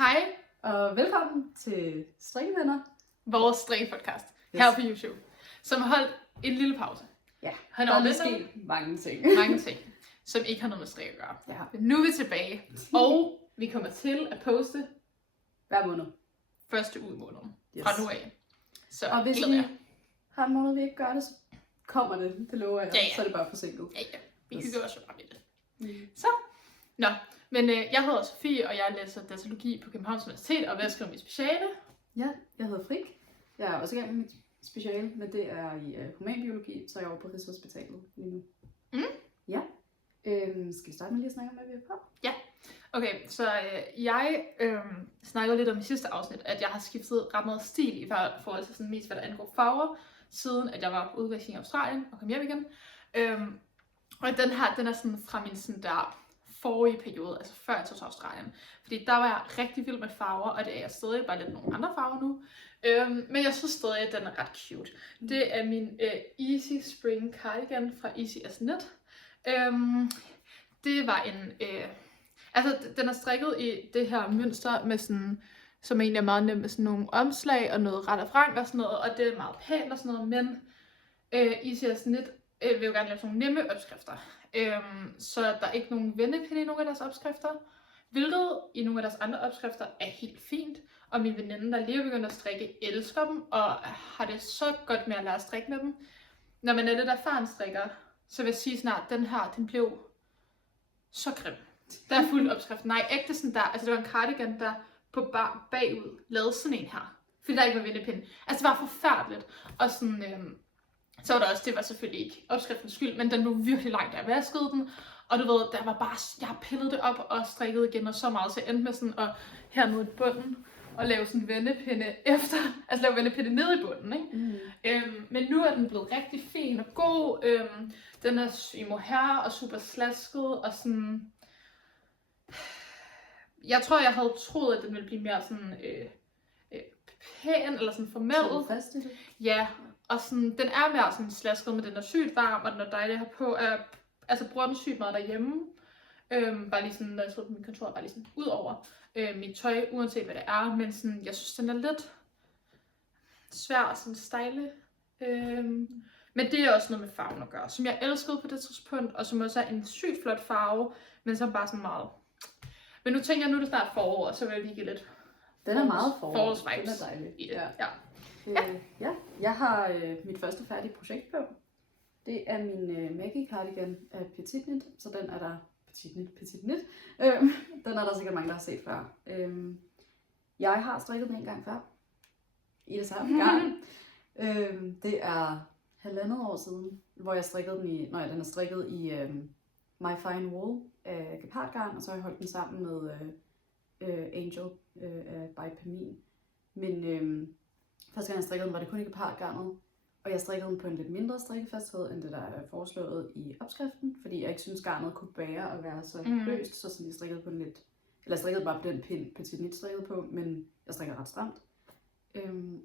Hej, Og velkommen til Strikkevenner. vores strikkepodcast her på YouTube, som har holdt en lille pause. Ja, Han der er er lidt sket mange ting. mange ting, som ikke har noget med strik at gøre. Ja. Men nu er vi tilbage, og vi kommer til at poste Hver måned. første uge i måneden Yes. fra nu af. Så Og hvis glæder vi jer. har en måned, vi ikke gør det, så kommer det lover jeg. Ja, ja. Så er det bare forsinket. Ja, vi Yes. hygger os jo bare med det. Så, nå. Men jeg hedder Sofie, og jeg læser datalogi på Københavns Universitet og hvad skriver mit speciale. Ja, jeg hedder Frik. Jeg er også i gang med mit speciale, men det er i humanbiologi, så jeg er over på Rigshospitalet lige nu. Mm. Ja. Skal vi starte med lige at snakke om, hvad vi er på? Okay, så jeg snakkede lidt om i sidste afsnit, at jeg har skiftet ret meget stil i forhold til sådan mest, hvad der angår farver, siden at jeg var på udveksling i Australien og kom hjem igen. Og den her, den er sådan fra min sådan der forrige periode, altså før jeg tog til Australien. Fordi der var jeg rigtig vild med farver, og det er jeg stadig, bare lidt nogle andre farver nu. Men jeg synes stadig, at den er ret cute. Det er min Easy Spring Cardigan fra Easy as Knit. Det var en... Altså, den er strikket i det her mønster med sådan, som egentlig er meget nemt med sådan nogle omslag og noget ret og frank og sådan noget, og det er meget pænt og sådan noget, men Easy as Knit vil jo gerne lave sådan nogle nemme opskrifter. Så der er ikke nogen vendepinde i nogle af deres opskrifter, hvilket i nogle af deres andre opskrifter er helt fint, og min veninde, der lige er begyndt at strikke, elsker dem, og har det så godt med at lære at strikke med dem. Når man er lidt erfaren strikker, så vil jeg sige snart, den her, den blev så grim. Der er fuldt opskrift. Nej, ægte sådan der. Altså det var en cardigan, der på bagud lavede sådan en her. Fordi der ikke var vendepinde. Altså det var forfærdeligt. Og sådan, så var der også, det var selvfølgelig ikke opskriftens skyld, men den blev virkelig lang, da jeg vaskede den. Og du ved, der var bare, jeg pillede det op og strikkede igen og så meget, så jeg endte med sådan at hernede i bunden og lave sådan en vendepinde efter, altså lave vendepinde ned i bunden, ikke? Men nu er den blevet rigtig fin og god. Den er i mohair og super slasket og sådan... Jeg tror, jeg havde troet, at den ville blive mere sådan pæn eller sådan formel. Så fast i det? Ja, og sådan, den er mere sådan slasket, men den er sygt varm, og den er dejlig at have på. Altså bruger den sygt meget derhjemme. Bare lige sådan, når jeg sidder på mit kontor, bare lige sådan ud over mit tøj, uanset hvad det er. Men sådan, jeg synes, den er lidt svær at sådan style. Men det er også noget med farven at gøre, som jeg elskede på det tidspunkt, og som også er en sygt flot farve, men som bare sådan meget... Men nu tænker jeg, nu er det snart forår, og så vil jeg lige give lidt Den er meget forårsvibes Den er dejlig. i det. Ja. Ja. Jeg har mit første færdige projekt på. Det er min Maggie cardigan af Petit Knit, så den er der... Petit Knit. Den er der sikkert mange, der har set før. Jeg har strikket den en gang før. I det samme garn. Det er 1,5 år siden, hvor jeg strikkede den i... Nej, den er strikket i My Fine Wool af gepardgarn, og så har jeg holdt den sammen med Angel af By Pamin. Men første gang jeg strikkede den, var det kun i gepardgarnet, og jeg strikkede den på en lidt mindre strikkefasthed, end det der er foreslået i opskriften, fordi jeg ikke synes garnet kunne bære at være så løst, så sådan jeg strikkede på en lidt... Eller jeg strikkede bare på den pind, Petit Knit strikkede på, men jeg strikkede ret stramt.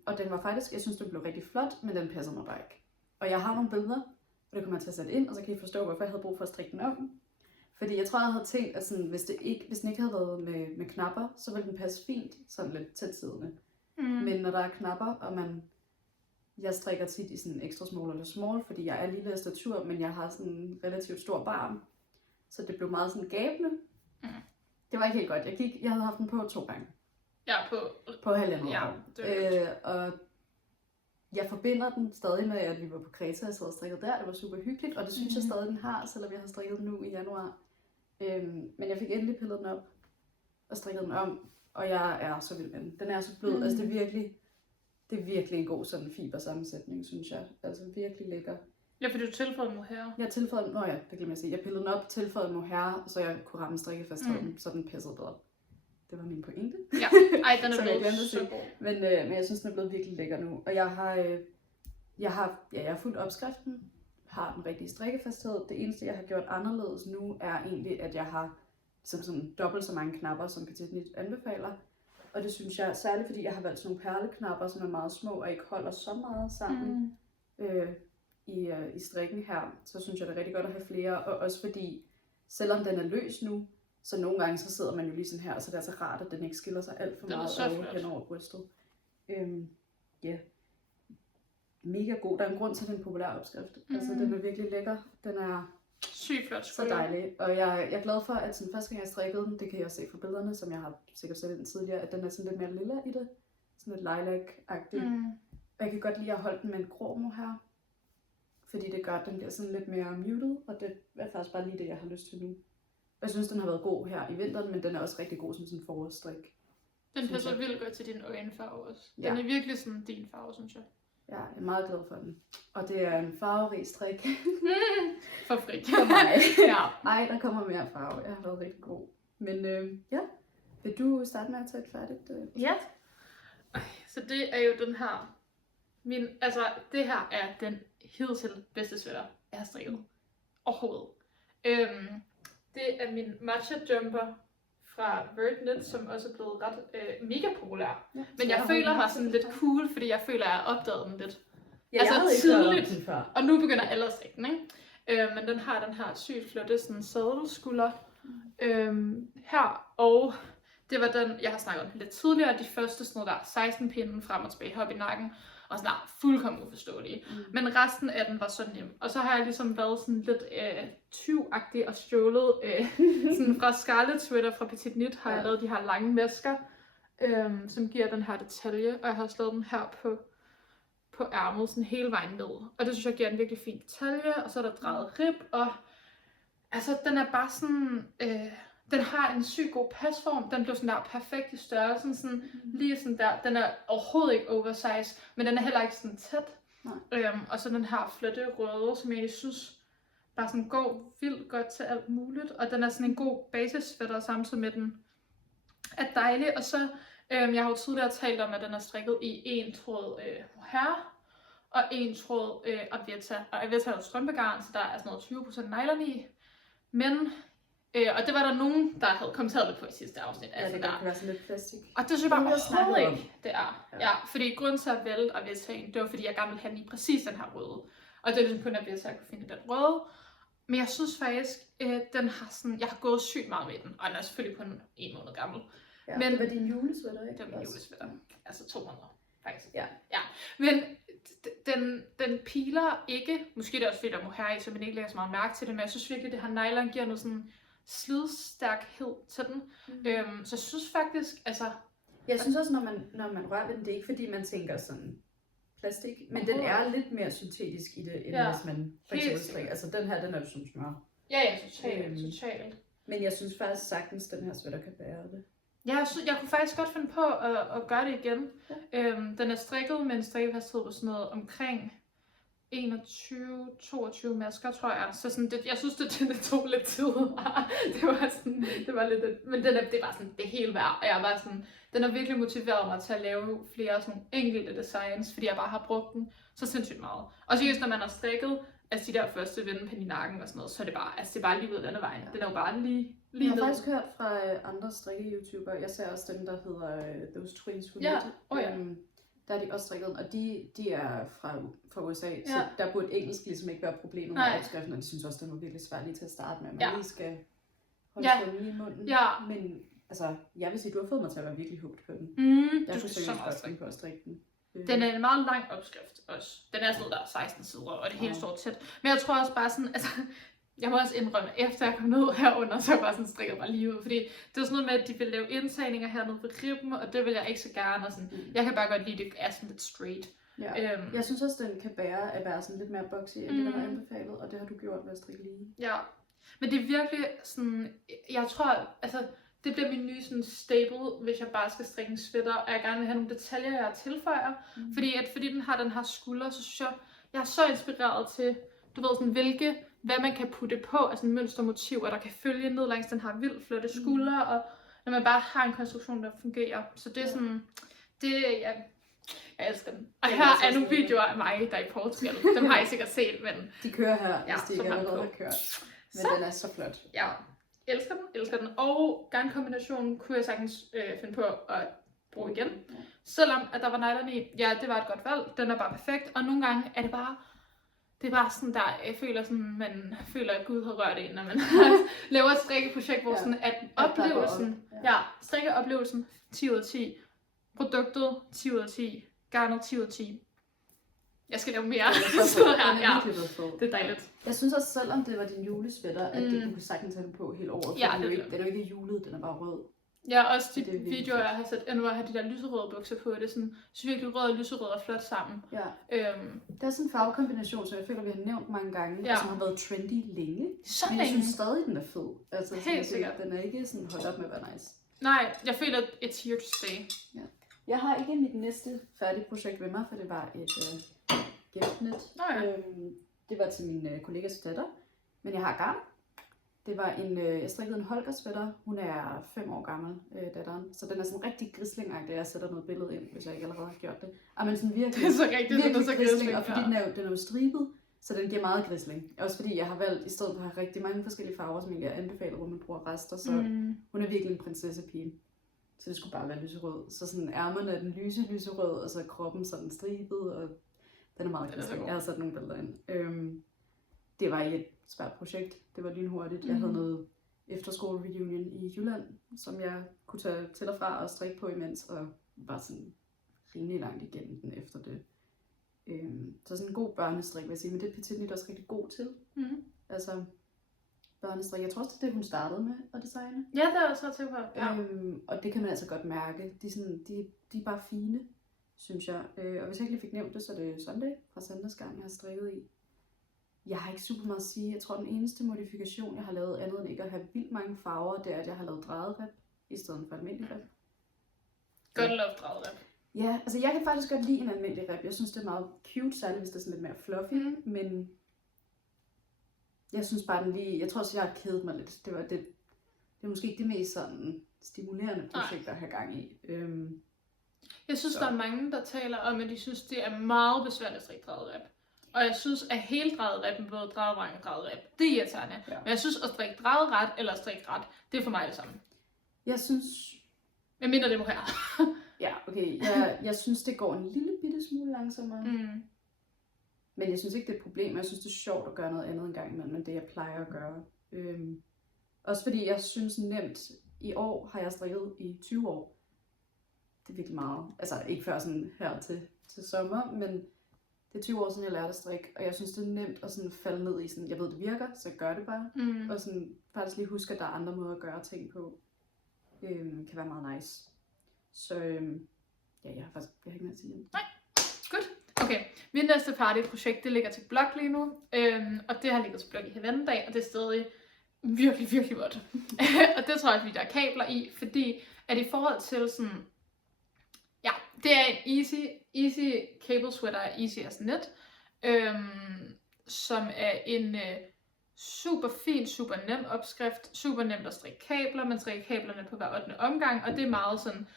Og den var faktisk, jeg synes den blev rigtig flot, men den passer mig bare ikke. Og jeg har nogle billeder, og det kommer jeg til at sætte ind, og så kan I forstå, hvorfor jeg havde brug for at strikke den om. Fordi jeg tror, jeg havde tænkt, at sådan, hvis den ikke havde været med knapper, så ville den passe fint, sådan lidt tætsiddende. Men når der er knapper, og jeg strikker tit i sådan ekstra small eller small, fordi jeg er lille af statur, men jeg har sådan en relativt stor barm. Så det blev meget sådan gabende. Det var ikke helt godt. Jeg havde haft den på 2 gange. Ja, på 1,5 år. Ja, og jeg forbinder den stadig med, at vi var på Kreta, og jeg sad og strikkede der. Det var super hyggeligt, og det synes jeg stadig, den har, selvom jeg har strikket den nu i januar. Men jeg fik endelig pillet den op og strikket den om, og jeg er så vild med den. Den er så blød. Altså det er virkelig en god sådan fibersammensætning, synes jeg. Altså virkelig lækker. Ja, for du tilføjede mohair. Jeg tilføjede, det glemmer jeg at sige. Jeg pillede den op, tilføjede mohair, så jeg kunne ramme strikkefastheden, så den passede bedre. Det var min pointe. Ja, ej, den er blevet så god. Men jeg synes, den er blevet virkelig lækker nu. Og jeg har fulgt opskriften, har den rigtige strikkefasthed. Det eneste, jeg har gjort anderledes nu, er egentlig, at jeg har sådan dobbelt så mange knapper, som Petit Knit anbefaler. Og det synes jeg, særligt fordi jeg har valgt sådan nogle perleknapper, som er meget små og ikke holder så meget sammen i strikken her, så synes jeg, det er rigtig godt at have flere. Og også fordi, selvom den er løs nu, Så nogle gange så sidder man jo lige sådan her, og så det er altså rart, at den ikke skiller sig alt for meget hen over brystet. Ja. Mega god. Der er en grund til, at den populær opskrift. Altså, den er virkelig lækker. Den er sygt flot. Så dejlig. Og jeg er glad for, at sådan, første gang jeg strikkede den, det kan jeg også se fra billederne, som jeg har sikkert set den tidligere, at den er sådan lidt mere lilla i det. Sådan lidt lilac-agtig. Og jeg kan godt lide at holde den med en grå mohair. Fordi det gør, at den bliver sådan lidt mere muted, og det er faktisk bare lige det, jeg har lyst til nu. Jeg synes, den har været god her i vinteren, men den er også rigtig god som sådan en forårsstrik. Den passer vildt godt til din øjenfarve også. Den er virkelig sådan din farve, synes jeg. Ja, jeg er meget glad for den. Og det er en farverig strik. For frik. For mig. Ja. Ej, der kommer mere farve. Jeg har været rigtig god. Men ja, vil du starte med at tage et færdigt Ja. Så det er jo den her. Det her er den hidtil bedste sweater, jeg har strikket. Overhovedet. Det er min matcha jumper fra Vert Knit, som også er blevet ret mega populær. Ja, men jeg føler mig sådan lidt cool, fordi jeg føler, at jeg har opdaget den lidt. Ja, altså tidligt. Og nu begynder alle at strikke den, ikke? Men den har den her sygt flotte sådan sadelskulder her, og det var den, jeg har snakket om lidt tidligere, de første sådan noget der 16 pinden frem og tilbage op i nakken, og sådan der fuldkommen uforståelige. Men resten af den var så nem. Og så har jeg ligesom været sådan lidt tyvagtig og stjålet sådan fra Scarlet Sweater fra Petit Knit har jeg lavet de her lange masker, som giver den her detalje, og jeg har slået den her på ærmet sådan hele vejen ned. Og det synes jeg giver en virkelig fin detalje, og så er der drejet rib, og altså den er bare sådan, den har en sygt god pasform, den blev sådan der perfekt i størrelsen, sådan, lige sådan der, den er overhovedet ikke oversize, men den er heller ikke sådan tæt. Og så den her flotte røde, som jeg egentlig synes bare sådan går vildt godt til alt muligt, og den er sådan en god basissweater samtidig med den er dejlig, og så jeg har jo tidligere talt om, at den er strikket i en tråd mohair og en tråd Avetta. Og Avetta er jo strømpegarn, så der er sådan noget 20% nylon i. Men, og det var der nogen, der havde kommenteret lidt på i sidste afsnit. Ja, det kan være sådan lidt plastik. Og det synes jeg bare overhovedet ikke, det er. Ja, fordi grunden til at vælge Avettaen, det var fordi jeg gerne ville have den i præcis den her røde. Og det er ligesom kun Avetta, jeg kunne finde den røde. Men jeg synes faktisk, den har sådan, jeg har gået sygt meget med den, og den er selvfølgelig kun 1 måned gammel. Ja, men det var din julesweater, ikke? Det var min julesweater. Altså 2 måneder, faktisk. Ja. Men den piler ikke, måske det er også fordi der er mohair i, så man ikke lægger så meget mærke til det, men jeg synes virkelig, det her nylon giver noget sådan slidstærkhed til den. Så jeg synes faktisk, altså... Jeg synes også, når man rører ved den, det er ikke fordi man tænker sådan plastik, men den er lidt mere syntetisk i det, end hvis man for eksempel strikker. Altså den her, den er jo som smør. Ja, totalt. Men jeg synes faktisk sagtens, den her sweater kan bære det. Ja, jeg kunne faktisk godt finde på at gøre det igen. Ja. Den er strikket med en strikkefasthed på sådan noget omkring 21-22 masker, tror jeg. Så sådan, jeg synes, det tog lidt tid. det var lidt, men det var sådan det hele værd. Og jeg var sådan, den har virkelig motiveret mig til at lave flere sådan enkelte designs, fordi jeg bare har brugt den så sindssygt meget. Og seriøst, når man har strikket de der første vendepind i nakken og sådan noget, så er det bare, det er bare lige ud af denne vej. Den er jo bare lige jeg har faktisk hørt fra andre strikke-youtubere, jeg ser også dem, der hedder Those Twins Who Knit. Der er de også strikket, og de er fra USA, så der burde engelsk ligesom ikke være problemet med opskriften, og de synes også, det var virkelig svært lige til at starte med, at man lige skal holde tungen i munden. Men altså, jeg vil sige, du har fået mig til at være virkelig hooked på den. Jeg kunne seriøst godt finde på at strikke den. Den er en meget lang opskrift også. Den er sådan noget, der er 16 sider, og det hele står tæt. Men jeg tror også bare sådan, altså, jeg må også indrømme, efter jeg kom ned herunder, så bare sådan strikket bare lige ud. Fordi det var sådan noget med, at de ville lave indtagninger hernede ved ribben, og det vil jeg ikke så gerne. Og sådan, jeg kan bare godt lide, at det er sådan lidt straight. Ja. Jeg synes også, den kan bære at være sådan lidt mere boxy, end det, der var anbefalet, og det har du gjort ved at strikke lige. Ja, men det er virkelig sådan, jeg tror, altså, det bliver min nye sådan staple, hvis jeg bare skal strikke en sweater, og jeg gerne vil have nogle detaljer, jeg tilføjer. Fordi den har den her skulder, så synes jeg er så inspireret til, du ved sådan, hvad man kan putte på, altså mønstermotiver, der kan følge ned langs den her vildt flotte skulder, og når man bare har en konstruktion, der fungerer. Så det er sådan, jeg elsker den. Og her er nogle videoer af mig, der er i Portugal. Dem har I sikkert set, men... De kører her, hvis de ikke allerede har kørt. Men den er så flot. Ja, elsker den. Og garnkombinationen kunne jeg sagtens finde på at bruge igen. Selvom at der var nylon i, ja, det var et godt valg. Den er bare perfekt. Og nogle gange er det det er bare sådan der, jeg føler sådan, man føler, at Gud har rørt en, når man laver et strikkeprojekt, hvor sådan, at oplevelsen, strikkeoplevelsen 10 ud af 10, produktet 10 ud af 10, garnet 10 ud af 10. Jeg skal lave mere. Det er dejligt. Jeg synes også, selvom det var din julesvætter, at du kan sagtens have den på hele året, for Ja, den er jo ikke julet, den er bare rød. Ja, også de videoer, jeg har set, hvor jeg har de der lyserøde bukser på, det er sådan, så virkelig rød og lyserød er flot sammen. Ja. Det er sådan en farvekombination, som jeg føler, vi har nævnt mange gange, og som har været trendy længe. Så men jeg synes stadig, den er fed. Altså, helt sikkert. Den er ikke sådan holdt op med at være nice. Nej, jeg føler, at it's here to stay. Ja. Jeg har ikke mit næste færdige projekt ved mig, for det var et giftnet. Det var til min kollegas datter, men jeg har garn. Det var jeg strikkede en Holger-sweater. Hun er 5 år gammel, datteren. Så den er sådan rigtig grislingagtig. Jeg sætter noget billede ind, hvis jeg ikke allerede har gjort det. Men sådan virkelig, det er så rigtigt, virkelig det er så grisling. Og fordi den er jo stribet, så den giver meget grisling. Også fordi jeg har valgt, i stedet for at have rigtig mange forskellige farver, som egentlig er anbefalet, hvor man bruger rester, så hun er virkelig en prinsessepige. Så det skulle bare være lyserød. Så sådan ærmerne er den lyserød, og så kroppen sådan stribet, og den er meget grisling. Jeg har sat nogle billeder ind. Det var et svært projekt. Det var lynhurtigt. Jeg havde noget efterskole-reunion i Jylland, som jeg kunne tage til og fra og strikke på imens, og var sådan rimelig langt igennem den efter det. Så sådan en god børnestrik, vil jeg sige, men det er Petit Nit også rigtig god til. Altså, børnestrik. Jeg tror også, det er det, hun startede med at designe. Ja, det er også ret til på. Ja. Og det kan man altså godt mærke. De er bare fine, synes jeg. Og hvis jeg ikke lige fik nævnt det, så er det Sunday fra Sanders Garn, jeg har strikket i. Jeg har ikke super meget at sige. Jeg tror, den eneste modifikation, jeg har lavet andet end ikke at have vildt mange farver, det er, at jeg har lavet drejet reb i stedet for almindelig reb. Godt at lave drejet reb. Ja, altså jeg kan faktisk godt lide en almindelig reb. Jeg synes, det er meget cute, særligt hvis det er sådan lidt mere fluffy, men jeg synes bare, jeg tror også, jeg har kedet mig lidt. Det er måske ikke det mest sådan stimulerende projekt at have gang i. Jeg synes, der er mange, der taler om, at de synes, det er meget besværligt at strikke drejet reb. Og jeg synes, at hele drejet reb, både drejet vrang og drejet reb, det er irriterende. Ja. Men jeg synes, at strikke drejet ret eller strikke ret, det er for mig det samme. Jeg synes... Jeg mener det må her. Ja, okay. Jeg synes, det går en lille bitte smule langsommere. Men jeg synes ikke, det er et problem. Jeg synes, det er sjovt at gøre noget andet en gang imellem, end det, jeg plejer at gøre. Også fordi jeg synes nemt, i år har jeg strikket i 20 år. Det er virkelig meget. Altså ikke før sådan her til sommer, men det er 20 år siden, jeg lærte at strikke, og jeg synes, det er nemt at sådan falde ned i sådan, jeg ved, det virker, så jeg gør det bare. Og sådan faktisk lige huske, at der er andre måder at gøre ting på. Kan være meget nice. Så jeg har ikke mere at sige. Nej, godt. Okay, mit næste partyprojekt, det ligger til blog lige nu, og det har ligget til blog i halvanden dag, og det er stadig virkelig, virkelig godt. Og det tror jeg, at der er kabler i, fordi at i forhold til sådan, ja, det er en easy cable sweater af Easy as Knit, som er en super fin, super nem opskrift, super nemt at strikke kabler, man strikker kablerne på hver 8. omgang, og det er meget sådan,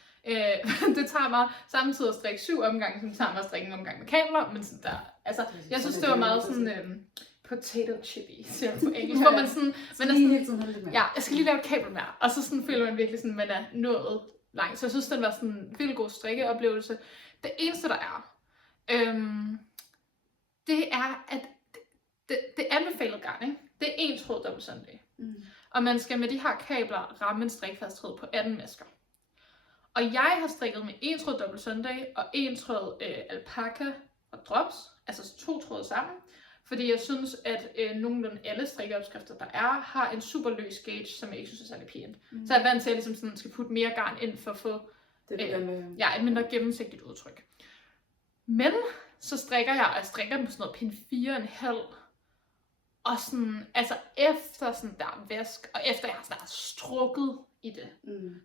det tager mig samtidig at strikke 7 omgange, som tager mig at strikke en omgang med kabler, men sådan der, altså, jeg synes det var meget sådan, potato chippy, siger man på engelsk, hvor man sådan, ja, jeg skal lige lave et kabel mere, og så sådan føler man virkelig sådan, man er nået langt, så jeg synes den var sådan en virkelig god strikkeoplevelse. Det eneste der er, det er, at det anbefalede garn, ikke? Det er 1 tråd dobbelt Sunday. Og man skal med de her kabler ramme en strikfasthed på 18 masker. Og jeg har strikket med 1 tråd dobbelt Sunday og 1 tråd alpaca og drops, altså 2 tråde sammen. Fordi jeg synes, at nogenlunde alle strikkeopskrifter, der er, har en super løs gauge, som jeg ikke synes er særlig pænt. Så jeg er vant til, at jeg ligesom sådan, skal putte mere garn ind for at få et mindre gennemsigtigt udtryk. Men så strikker jeg dem på sådan noget pin 4,5. Og sådan, altså efter sådan der vask, og efter jeg har sådan der strukket i det,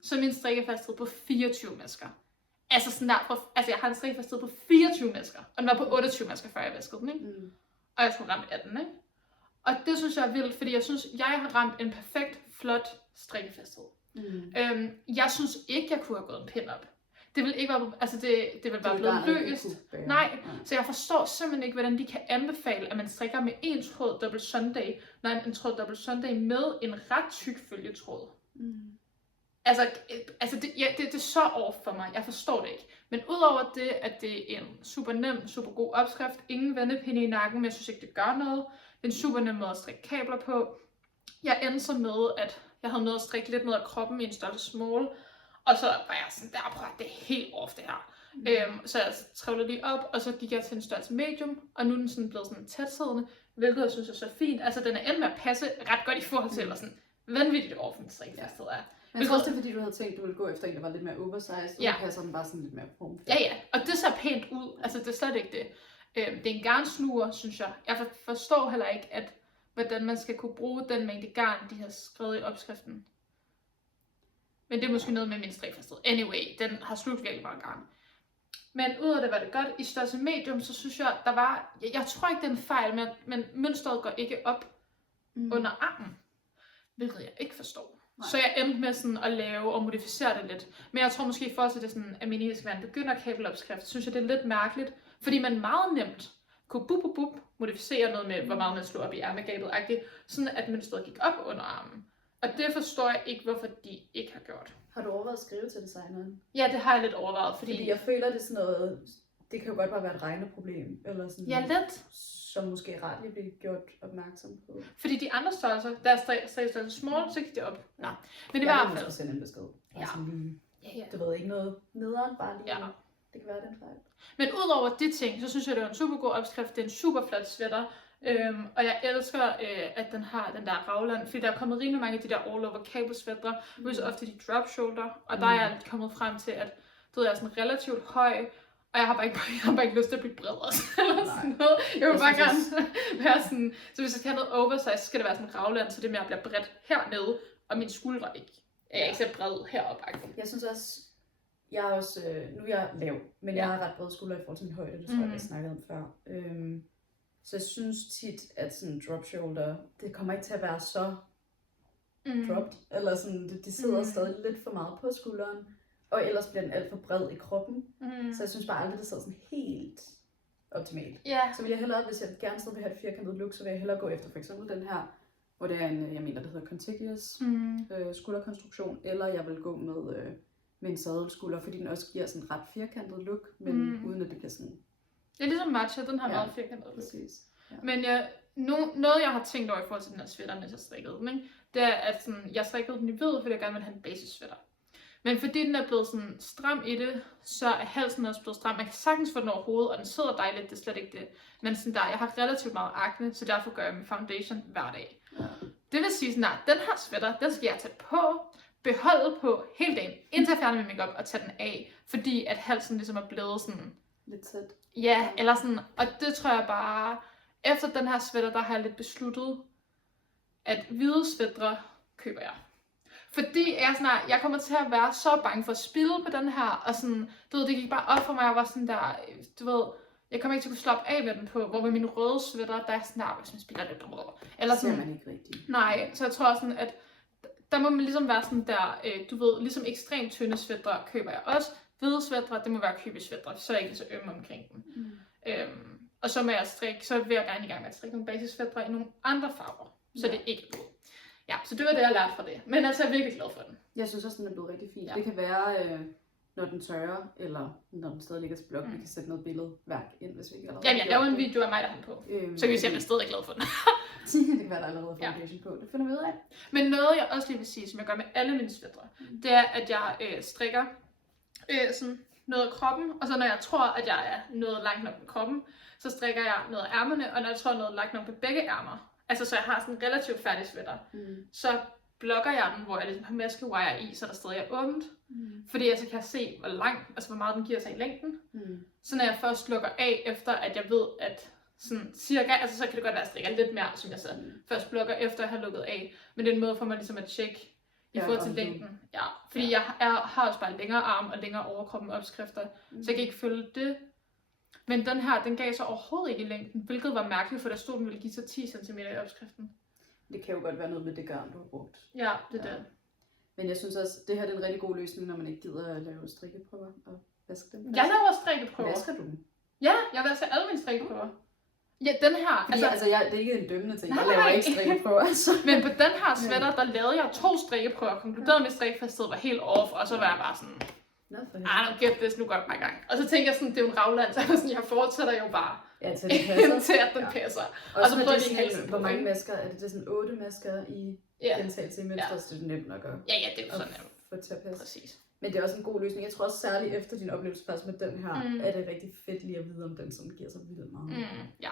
så er min strikkefasthed på 24 masker. Altså sådan der, jeg har en strikkefasthed på 24 masker, og den var på 28 masker, før jeg vaskede den, ikke? Og jeg skulle ramme 18, ikke? Og det synes jeg er vildt, fordi jeg synes, jeg har ramt en perfekt, flot strikkefasthed. Jeg synes ikke, jeg kunne have gået en pin op. Det vil ikke være, altså det vil være blevet løst. Nej, så jeg forstår simpelthen ikke, hvordan de kan anbefale, at man strikker med 1 tråd dobbelt Sunday, en tråd dobbelt Sunday med en ret tyk følgetråd. Altså det er så off for mig. Jeg forstår det ikke. Men udover det, at det er en super nem, super god opskrift, ingen vendepinde i nakken, men jeg synes ikke, det gør noget. Det er en super nem måde at strikke kabler på. Jeg endte så med, at jeg havde noget at strikke lidt ned af kroppen i en størrelse small. Og så var jeg sådan, det er helt off det her. Så jeg trævlede lige op, og så gik jeg til en størrelse medium, og nu er den sådan blevet sådan tætsædende, hvilket jeg synes er så fint. Altså den er endt med at passe ret godt i forhold til, hvor sådan vanvittigt off en strikkefasthed er. Men jeg tror også, det er fordi, du havde tænkt, du ville gå efter en, der var lidt mere oversized, og ja. Passer den bare sådan lidt mere på. Ja, og det ser pænt ud. Altså, det er slet ikke det. Det er en garnsluger, synes jeg. Jeg forstår heller ikke, hvordan man skal kunne bruge den mængde garn, de har skrevet i opskriften. Men det er måske noget med min strikkefasthed. Anyway, den har slugt virkelig meget garn. Men ud af det var det godt. I størrelse medium, så synes jeg, der var... Jeg tror ikke, det er en fejl, men mønstret går ikke op under armen. Hvilket jeg ikke forstår. Nej. Så jeg endte med sådan at lave og modificere det lidt. Men jeg tror måske i forhold til det sådan, at min skal være en begynderkabelopskrift, synes jeg det er lidt mærkeligt. Fordi man meget nemt kunne modificere noget med, hvor meget man slog op i ærmegabet-agtigt, sådan at mønstret gik op under armen. Og det forstår jeg ikke, hvorfor de ikke har gjort. Har du overvejet at skrive til designeren? Ja, det har jeg lidt overvejet, fordi jeg føler, det er sådan noget... Det kan jo godt bare være et regneproblem, eller sådan... Ja, lidt. Som måske ret lige bliver gjort opmærksom på. Fordi de andre størrelser, der er størrelse small, så gik det op. Nå. Men det var i hvert fald... sende en besked. Ja. Altså lige, du ved ikke noget nederen, bare lige... Ja. Det kan være den fejl. Men udover de ting, så synes jeg, det er en super god opskrift. Det er en super flot sweater. Og jeg elsker, at den har den der ragland, fordi der er kommet rimelig mange af de der all-over kabelsweatre, hvor så ofte de drop shoulder, og der er jeg kommet frem til, at jeg er sådan relativt høj, og jeg har bare ikke lyst til at blive bred også, eller sådan noget. Jeg vil bare gerne være sådan, så hvis jeg skal have noget oversize, så skal det være sådan en ragland, så det mere bliver bredt hernede, og mine skuldre ikke er ikke så bred heroppe. Jeg synes også, jeg er også, nu er jeg lav, men jeg har ret brede skuldre i forhold til min højde, det tror jeg snakkede om før. Så jeg synes tit, at sådan drop shoulder, det kommer ikke til at være så dropped, eller sådan, det sidder stadig lidt for meget på skulderen, og ellers bliver den alt for bred i kroppen, så jeg synes bare aldrig, det sidder sådan helt optimalt. Så vil jeg hellere, hvis jeg gerne stadig vil have et firkantet look, så vil jeg hellere gå efter for eksempel den her, hvor det er en, jeg mener, det hedder contiguous skulderkonstruktion, eller jeg vil gå med en sadelskulder, fordi den også giver sådan ret firkantet look, men uden at det bliver sådan... Det er ligesom matcha, den har meget firkantet look. Præcis. Ja. Men noget jeg har tænkt over i forhold til den her sweater, mens jeg strikkede den, ikke? Det er, at sådan, jeg strikkede den i hvid, fordi jeg gerne ville have en basis sweater. Men fordi den er blevet sådan stram i det, så er halsen også blevet stram. Man kan sagtens få den over hovedet, og den sidder dejligt, det er slet ikke det. Men sådan der, jeg har relativt meget akne, så derfor gør jeg min foundation hver dag. Det vil sige sådan, den her sweater, den skal jeg tage på, beholde på hele dagen, indtil jeg fjerner min makeup og tage den af, fordi at halsen ligesom er blevet sådan... Lidt tæt. Ja, eller sådan, og det tror jeg bare, efter den her sweater, der har jeg lidt besluttet, at hvide sweatre køber jeg. Fordi jeg kommer til at være så bange for at spilde på den her, og sådan, du ved, det gik bare op for mig, jeg var sådan der, du ved, jeg kommer ikke til at kunne slappe af med den på, hvor med min røde sweater, der er sådan der, hvis man spiller lidt rød. Eller sådan, det man ikke rigtigt. Nej, så jeg tror også sådan, at der må man ligesom være sådan der, du ved, ligesom ekstremt tynde sweatre køber jeg også. Hvide sweatre, det må være købesweatre, så er jeg ikke så øm omkring dem. Og så med at strikke, så vil jeg gerne i gang med at strikke nogle basissweatre i nogle andre farver, så det ikke er blod. Ja, så det var det, jeg lærte fra det. Men altså, jeg er virkelig glad for den. Jeg synes også, den er blevet rigtig fin. Ja. Det kan være, når den tørrer, eller når den stadig ligger til blok, vi kan sætte noget billedværk ind, hvis vi ikke allerede. Jamen, jeg laver en video af mig, der har den på. Så kan vi se, om jeg stadig er glad for den. Det kan være, der allerede er foundation på. Det finder vi ud af. Men noget, jeg også lige vil sige, som jeg gør med alle mine sweatre, det er, at jeg strikker sådan noget af kroppen, og så når jeg tror, at jeg er nået langt nok på kroppen, så strikker jeg noget af ærmerne, og når jeg tror, at jeg er nået langt nok på begge ærmer, altså så jeg har sådan en relativt færdig sweater, så blokker jeg den, hvor jeg ligesom har maskewire i, så der stadig er åbent, fordi jeg så kan se, hvor meget den giver sig i længden. Så når jeg først lukker af, efter at jeg ved, at sådan cirka, altså så kan det godt være, at jeg strikker lidt mere, som jeg så først blokker efter at have lukket af, men det er en måde for mig ligesom at tjekke, i forhold til længden. Ja, fordi jeg har også bare længere arm og længere overkroppen opskrifter, så jeg kan ikke følge det. Men den her, den gav sig overhovedet ikke i længden, hvilket var mærkeligt, for der stod, den ville give sig 10 cm i opskriften. Det kan jo godt være noget med det garn, du har brugt. Ja, det er det. Men jeg synes også, det her er en rigtig god løsning, når man ikke gider at lave strikkeprøver og vaske dem. Jeg laver strikkeprøver. Vasker du dem? Ja, jeg vasker alle mine strikkeprøver. Ja, den her. Fordi altså det er ikke en dømmende ting. Jeg Nej. laver ikke strikkeprøver. Altså. Men på den her sweater, der lavede jeg 2 strikkeprøver, konkluderede med strikkefasthed var helt off, og så var jeg bare sådan, I don't get this, nu går jeg bare i gang. Og så tænker jeg sådan, det er jo en ragland, så jeg var sådan, jeg fortsætter jo bare. Ja, til det passer. Indtil at den passer. Og så prøver det de sådan, hvor mange masker er det? Det er sådan 8 masker i gentagelse i mønster, så det er nemt at gøre. Ja, det er jo sådan nemt. Få til at passe. Præcis. Men det er også en god løsning. Jeg tror også særligt efter din oplevelse faktisk med den her, er det rigtig fedt lige at vide, om den sådan giver sig vildt meget. Ja.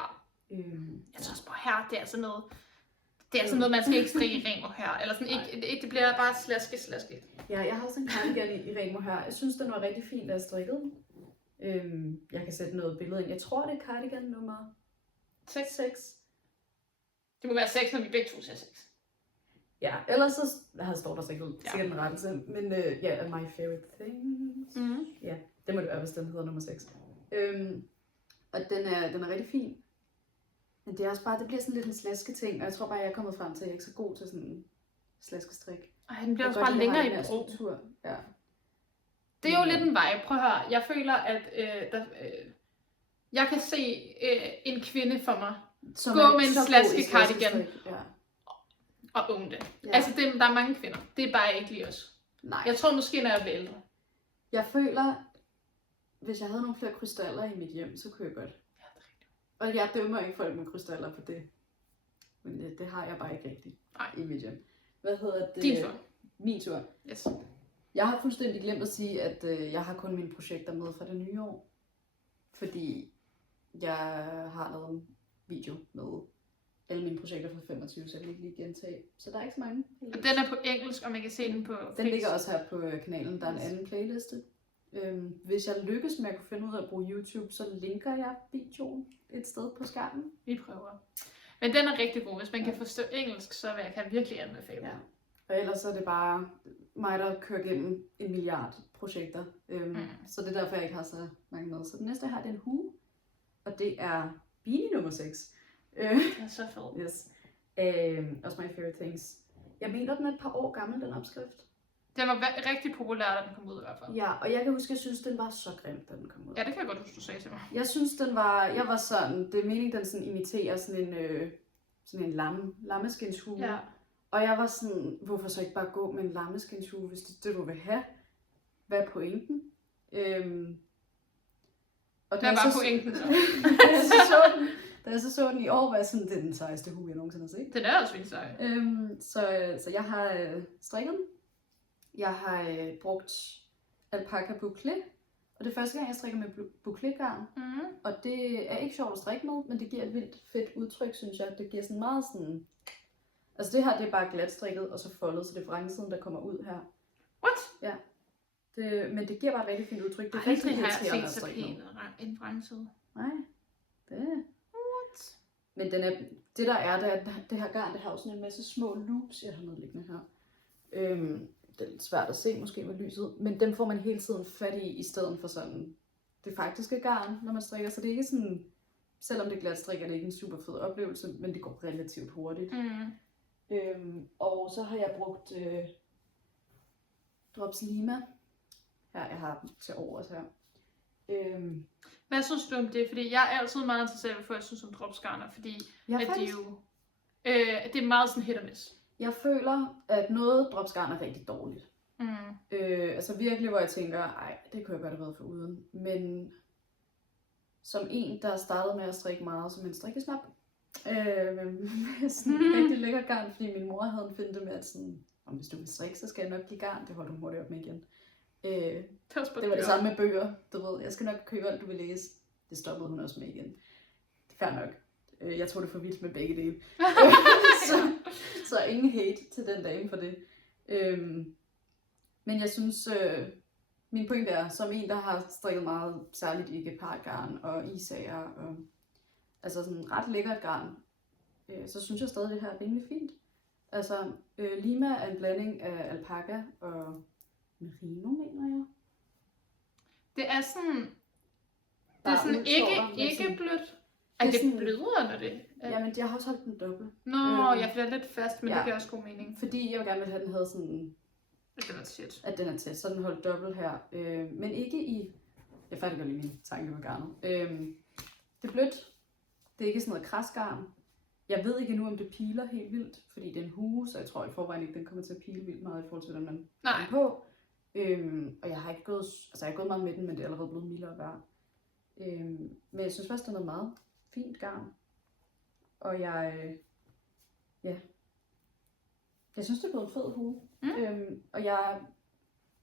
Jeg tror også bare her, det er sådan noget, man skal ikke strikke i ren mohair. Eller sådan ikke, det bliver bare slaske. Ja, jeg har også en cardigan i ren mohair. Jeg synes, den var rigtig fin, da jeg strikkede den. Jeg kan sætte noget billede ind. Jeg tror, det er cardigan nummer 6. Det må være 6, når vi begge to siger 6. Ja, ellers så står der sikkert en rettelse. Men my favorite things. Ja, det må det være, hvis den hedder nummer 6. Og den er rigtig fin. Men det er også bare, det bliver sådan lidt en slasketing, og jeg tror bare, jeg er kommet frem til, at jeg ikke er så god til sådan en slaskestrik. Ej, den bliver også bare længere i brug. Ja. Det er jo lidt en vibe. Prøv at høre. Jeg føler, at jeg kan se en kvinde for mig gå med en slaske cardigan og own det. Ja. Altså, der er mange kvinder. Det er bare ikke lige os. Nej. Jeg tror måske, når jeg bliver ældre. Jeg føler, hvis jeg havde nogle flere krystaller i mit hjem, så kunne jeg godt. Ja, det er rigtigt. Og jeg dømmer ikke folk med krystaller på det. Men det har jeg bare ikke rigtigt i mit hjem. Hvad hedder det? Din tur. Min tur. Yes. Jeg har fuldstændig glemt at sige, at jeg har kun mine projekter med fra det nye år. Fordi jeg har lavet en video med alle mine projekter fra 25, så jeg vil ikke lige gentage. Så der er ikke så mange. Og den er på engelsk, og man kan se den på Den ligger også her på kanalen. Der er en anden playliste. Hvis jeg lykkes med at kunne finde ud af at bruge YouTube, så linker jeg videoen et sted på skærmen. Vi prøver. Men den er rigtig god. Hvis man kan forstå engelsk, så kan jeg virkelig anbefale. Ja. Og ellers er det bare mig, der kører gennem 1 milliard projekter. Så det er derfor, jeg ikke har så mange med. Så den næste her, det er en hue. Og det er beanie nummer 6. Det er så fedt. Yes. Også my favorite things. Jeg mener, den er et par år gammel, den opskrift. Den var rigtig populær, da den kom ud i hvert fald. Ja, og jeg kan huske, at jeg synes, den var så grim, da den kom ud. Ja, det kan jeg godt huske, du sagde til mig. Jeg synes, jeg var sådan, det er meningen, den sådan imiterer sådan en lammeskindshue. Ja. Og jeg var sådan, hvorfor så ikke bare gå med en lammeskindshue, hvis det er det, du vil have? Hvad er pointen? Og hvad var pointen så? Da jeg så den i år, var jeg sådan, det er den sejeste hue, jeg nogensinde har set. Den er også vildt sej. Så jeg har strikket den. Jeg har brugt alpaca bouclé. Og det er første gang, jeg strikker med bouclé-garn. Og det er ikke sjovt at strikke med, men det giver et vildt fedt udtryk, synes jeg. Det giver sådan meget sådan... Altså det her, det er bare glat strikket og så foldet, så det er vrangsiden, der kommer ud her. What? Ja. Men det giver bare et rigtig fint udtryk. Det er rigtig irriterende at strikke med. En vrangside. Nej, det men den er, det der er, det her garn, det har jo sådan en masse små loops, jeg har noget liggende her. Det er lidt svært at se måske med lyset, men dem får man hele tiden fat i stedet for sådan det faktiske garn, når man strikker. Så det er ikke sådan, selvom det er glat strik, er det ikke en super fed oplevelse, men det går relativt hurtigt. Og så har jeg brugt Drops Lima. Her, jeg har til overs her. Hvad synes du om det? Fordi jeg er altid meget interesseret i, hvad jeg synes om dropsgarner, fordi at de jo, det er meget sådan hit og miss. Jeg føler, at noget dropsgarn er rigtig dårligt. Altså virkelig, hvor jeg tænker, ej, det kunne jeg godt have været for uden. Men som en, der startede med at strikke meget som en strikkesnap, med sådan rigtig lækker garn, fordi min mor havde en finte med, at sådan, om hvis du vil strikke, så skal jeg nok give garn. Det holdt hun hurtigt op med igen. Det var det samme med bøger, du ved. Jeg skal nok købe alt, du vil læse. Det stoppede hun også med igen. Det er fair nok. Jeg tror, det er for vildt med begge dele. så ingen hate til den dame for det. Men jeg synes, min pointe er, som en, der har strikket meget, særligt i gepardgarn og isager, og altså sådan ret lækkert garn, så synes jeg stadig, det her er rimelig fint. Altså, Lima er en blanding af alpaca og merino, mener jeg. Det er sådan... Det er sådan ikke blødt. Er det blødere, når det... Jamen, jeg har også holdt den dobbelt. Nå, jeg bliver lidt fast, men det giver også god mening. Fordi jeg vil gerne vil have, at den havde sådan... At den er tæt. At den er tæt, så den holdt dobbelt her. Men ikke i... Jeg færdiggør lige min tanke med garnet. Det er blødt. Det er ikke sådan noget krasgarn. Jeg ved ikke endnu, om det piler helt vildt, fordi det er en hue, så jeg tror i forvejen ikke, den kommer til at pile vildt meget i forhold til, hvordan man har den på. Og jeg har ikke gået, altså jeg har gået meget med den, men det er allerede blevet mildere vejr. Men jeg synes faktisk, det er noget meget fint garn. Og jeg synes, det er blevet en fed hue. Og jeg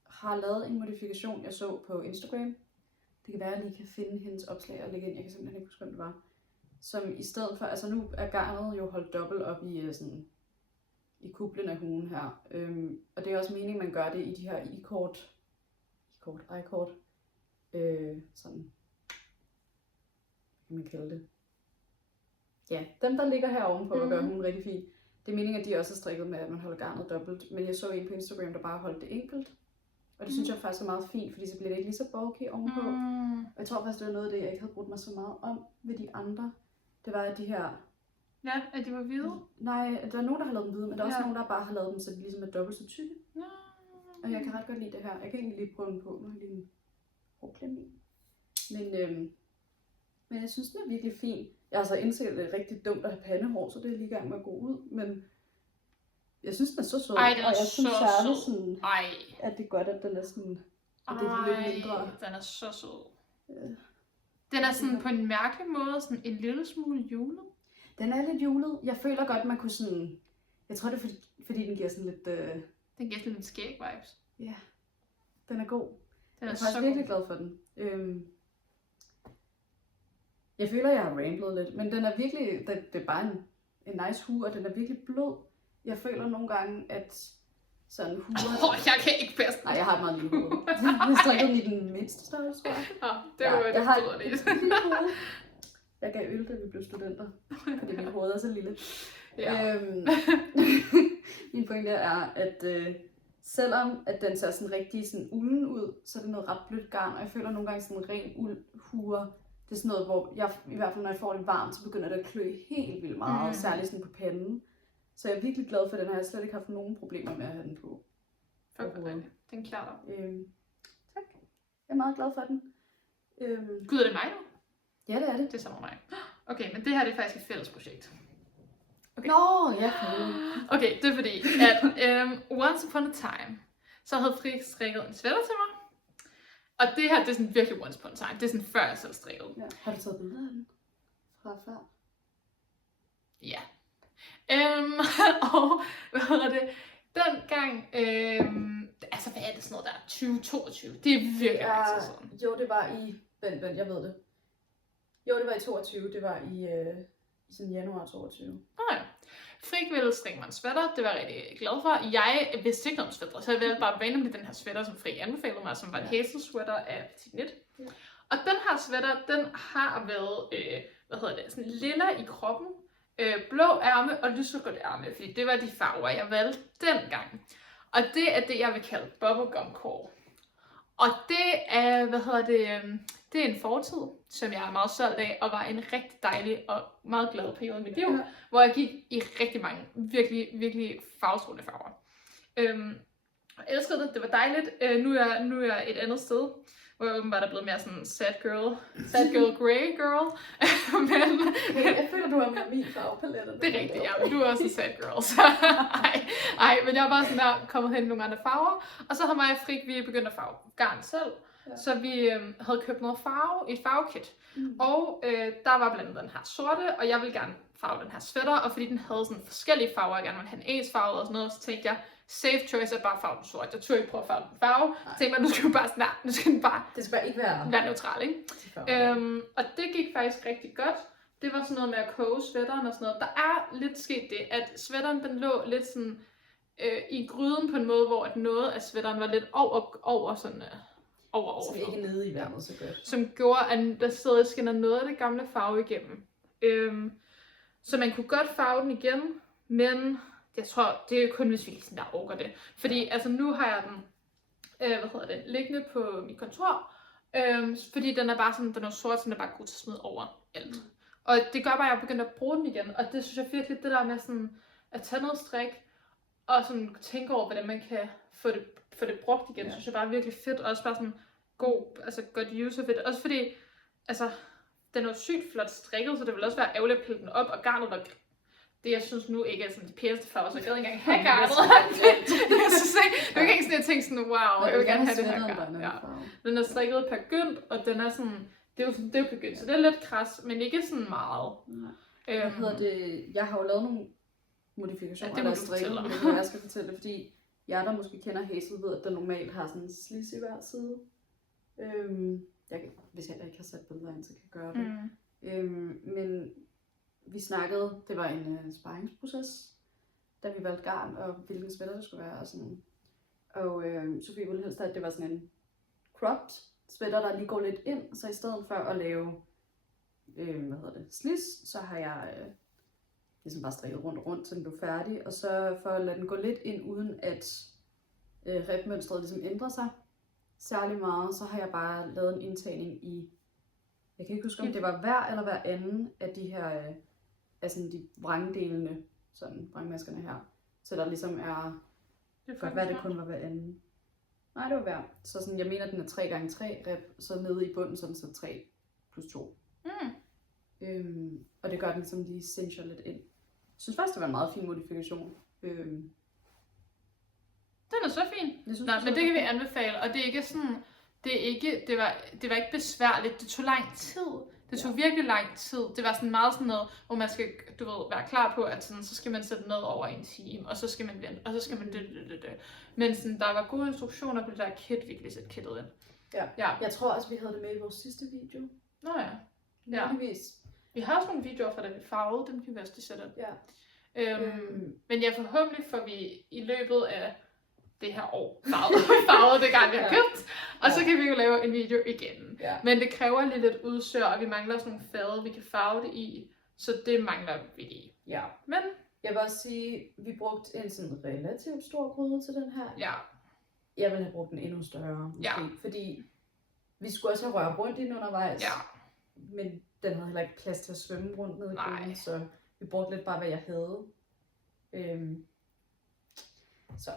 har lavet en modifikation, jeg så på Instagram. Det kan være, at jeg lige kan finde hendes opslag og lægge ind. Jeg kan simpelthen ikke huske, hvad det var. Som i stedet for, altså nu er garnet jo holdt dobbelt op i sådan i kuplen af huen her. Og det er også meningen, man gør det i de her i-kort, sådan, hvad kan man kalde det? Ja, dem der ligger her ovenpå og gør huen rigtig fin. Det er meningen, at de også er strikket med, at man holder garnet dobbelt. Men jeg så en på Instagram, der bare holdt det enkelt. Og det synes jeg faktisk er meget fint, fordi så bliver det ikke lige så bulky ovenpå. Og jeg tror faktisk, det var noget af det, jeg ikke havde brugt mig så meget om ved de andre. Det var, at de her... Ja, at de var hvide? Nej, der er nogen, der har lavet dem hvide, men der er også nogen, der bare har lavet dem, så de ligesom er dobbelt så tykke. Og jeg kan ret godt lide det her. Jeg kan egentlig lige prøve den på. Nu har jeg lige en hårklemme i. Men jeg synes, den er virkelig fin. Jeg har så indset, at det er rigtig dumt at have pandehår, så det er lige i gang med at gå ud. Men jeg synes, den er så sød. Ej, den er og jeg synes så særligt sød. sådan, at det er godt, at den er sådan... At det er lidt mindre. Den er så sød. Den er sådan på en mærkelig måde sådan en lille smule julet. Den er lidt julet. Jeg føler godt, man kunne sådan... Jeg tror, det er fordi den giver sådan lidt... Den giver sådan lidt skæg-vibes. Ja, den er god. Den jeg er faktisk virkelig glad for den. Jeg føler, jeg har ramblet lidt, men den er virkelig... Det er bare en nice hue, og den er virkelig blød. Jeg føler nogle gange, at sådan huer... jeg kan ikke passe den. Nej, jeg har et meget lille hoved. Jeg strikker den i den mindste størrelse, tror jeg. Det var det, jeg Jeg gav øl, da vi blev studenter, fordi mit hoved er så lille. Ja. Min pointe er, at selvom at den ser sådan rigtig sådan ulden ud, så er det noget ret blødt garn, og jeg føler nogle gange sådan en ren uldhuer. Det er sådan noget, hvor jeg, i hvert fald når jeg får det varmt, så begynder det at klø helt vildt meget, særligt sådan på panden. Så jeg er virkelig glad for den her. Jeg har slet ikke haft nogen problemer med at have den på. Den klarer dig. Tak. Jeg er meget glad for den. Gud, er det mig nu? Ja, det er det. Det er sammen med mig. Okay, men det her det er faktisk et fælles projekt. Okay. Nå, ja. Okay, det er fordi, at once upon a time, så havde Fri strikket en sweater til mig. Og det her, det er sådan virkelig once upon a time. Det er sådan før jeg selv strikkede. Ja. Har du taget billeder af den? Fra før? Ja. Og hvad hedder det? Dengang, altså hvad er det sådan noget der? 2022. Det er virkelig lang tid siden. Jo, det var i... Vent, jeg ved det. Jo, det var i 22. Det var i sådan januar 22. Ja. Frik ville strikke mig en sweater. Det var jeg rigtig glad for. Jeg vidste ikke noget om sweater, så jeg valgte bare randomly den her sweater, som Frik anbefalede mig, som var en hazel sweater af Petit Knit. Ja. Og den her sweater, den har været, sådan lilla i kroppen, blå ærme og lyserødt ærme, fordi det var de farver, jeg valgte dengang. Og det er det, jeg vil kalde bubblegum core. Og det er, det er en fortid, som jeg er meget stolt af, og var en rigtig dejlig og meget glad periode i mit liv, hvor jeg gik i rigtig mange virkelig, virkelig farvestrålende farver. Jeg elskede det, det var dejligt. Nu er jeg et andet sted, hvor jeg åbenbart er blevet mere sådan sad girl, grey girl. Men jeg føler, du har mere min farvepalette. Det er rigtigt, ja, men du er også en sad girl. Så ej, men jeg er bare sådan der kommet hen i nogle andre farver. Og så har mig og Frik, vi begyndt at farve garn selv. Ja. Så vi havde købt noget farve i et farvekit. Og der var blandt andet den her sorte, og jeg ville gerne farve den her sweater. Og fordi den havde sådan forskellige farver, jeg gerne ville have en ensfarvet og sådan noget, så tænkte jeg, safe choice er bare farve den sort. Jeg turde ikke prøve at farve den farve. Så tænkte jeg, nu skal den bare det skal bare ikke være neutral, ikke? Og det gik faktisk rigtig godt. Det var sådan noget med at koge sweateren og sådan noget. Der er lidt sket det, at sweateren den lå lidt sådan i gryden på en måde, hvor at noget af sweateren var lidt over sådan over. Så vi ikke er nede i vandet så godt. Som gjorde, at der stadig skinner noget af det gamle farve igennem. Så man kunne godt farve den igen, men jeg tror, det er kun hvis vi sådan der orker det. Fordi altså nu har jeg den, liggende på mit kontor, fordi den er bare sådan, den er sort, så den er bare god til at smide over alt. Og det gør bare, at jeg begynder at bruge den igen, og det synes jeg virkelig, det der med sådan at tage noget strik, og sådan tænke over, hvordan man kan få det brugt igen, synes jeg bare er virkelig fedt, og også bare sådan godt use of it. Også fordi, altså, den er jo sygt flot strikket, så det vil også være ærgerligt at pille den op, og garnet var det, jeg synes nu ikke er sådan de pæneste farver, så jeg gad ikke engang have garnet. Jeg synes ikke, det var ikke engang sådan, jeg tænkte sådan, wow, jeg vil gerne have det her garn. Ja. Den er strikket per gynt, og den er sådan, det er jo per gynt, så det er lidt kras, men ikke sådan meget. Hvad hedder det? Jeg har jo lavet nogle modifikationer, ja, der er strikket, men jeg skal fortælle det, fordi jeg der måske kender Hazel ved, at den normalt har sådan en slids i hver side. Hvis jeg ikke har sat billeder ind, så kan jeg gøre det. Men vi snakkede, det var en sparringsproces, da vi valgte garn og hvilken sweater det skulle være og sådan. Og Sofie ville helst at det var sådan en cropped sweater, der lige går lidt ind, så i stedet for at lave slids, så har jeg ligesom bare strikket rundt, så den blev færdig, og så for at lade den gå lidt ind, uden at ribmønstret ligesom ændrer sig særlig meget, så har jeg bare lavet en indtagning i, jeg kan ikke huske, om det var hver eller hver anden af de her, altså de vrangdelene, sådan vrangmaskerne her, så der ligesom er, godt være det kun var hver anden. Nej, det var hver. Så sådan, jeg mener, den er 3x3 rib, så nede i bunden, sådan så 3 plus 2. Og det gør den ligesom lige cincher lidt ind. Jeg synes faktisk, det var en meget fin modifikation. Den er så fin. Nej, men det kan vi anbefale, og det er ikke sådan, det var ikke besværligt, det tog lang tid. Det tog virkelig lang tid. Det var sådan meget sådan noget, hvor man skal, være klar på, at sådan, så skal man sætte noget over en time, og så skal man vente, og så skal man det. Men sådan, der var gode instruktioner på det der kit, vi kan sætte kittet ind. Ja. Jeg tror også, vi havde det med i vores sidste video. Nå ja. Vi har også nogle videoer fra da vi farvede, dem kan vi også sætte ind. Men ja, forhåbentlig får vi i løbet af det her år farvet det garn, vi har købt. Og så kan vi jo lave en video igen. Men det kræver lige lidt udsør, og vi mangler sådan nogle fade, vi kan farve det i. Så det mangler vi lige. Men jeg vil også sige, vi brugte en sådan relativt stor gryde til den her. Jeg ville have brugt en endnu større, måske. Fordi vi skulle også have rørt rundt i den undervejs. Men den havde heller ikke plads til at svømme rundt ned i gryden, så vi brugte lidt bare, hvad jeg havde. Så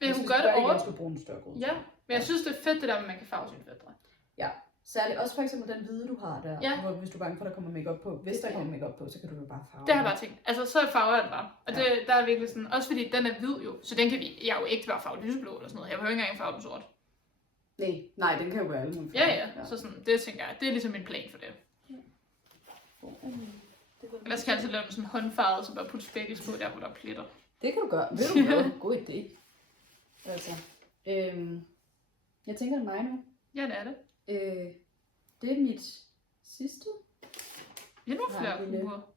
jeg kunne godt over. Jeg skulle bruge en større gryde. Ja, men jeg synes, det er fedt det der, at man kan farve sine fædre. Ja, særligt også for eksempel den hvide, du har der, hvor hvis du er bange for, at der kommer makeup på. Hvis der kommer makeup på, så kan du jo bare farve. Det har jeg bare tænkt. Altså, så farver jeg den bare. Og det, der er virkelig sådan, også fordi den er hvid jo, så den kan jeg er jo ikke bare farve lyseblå eller sådan noget. Jeg behøver ikke engang farve den sort. Nej, den kan jo være alle mulige farver. Ja. Så sådan, det tænker jeg, det er ligesom en plan for det. Ellers kan jeg altid lave den sådan håndfarvet, så bare putte spækis på der, hvor der er pletter. Det kan du gøre. Ved du hvad? God idé. Altså, jeg tænker, det er mig nu. Ja, det er det. Det er mit sidste. Endnu flere huer.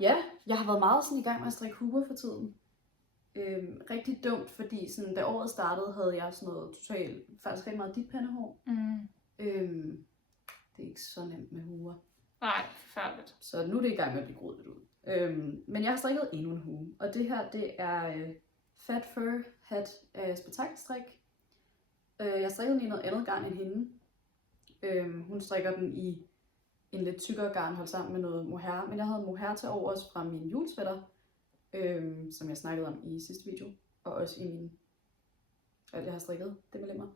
Ja, jeg har været meget sådan i gang med at strikke huer for tiden. Rigtig dumt, fordi sådan, da året startede, havde jeg sådan noget faktisk rigtig meget dit pandehår. Det er ikke så nemt med huer. Nej, forfærdeligt. Så nu er det i gang med at blive groet lidt ud. Men jeg har strikket endnu en hue, og det her, det er Fat Fur Hat af spektakelstrik. Jeg strikkede den i noget andet garn end hende. Hun strikker den i en lidt tykkere garn holdt sammen med noget mohair, men jeg havde mohair til overs fra min julesweater, som jeg snakkede om i sidste video, og også i min, at jeg har strikket det med lemmer,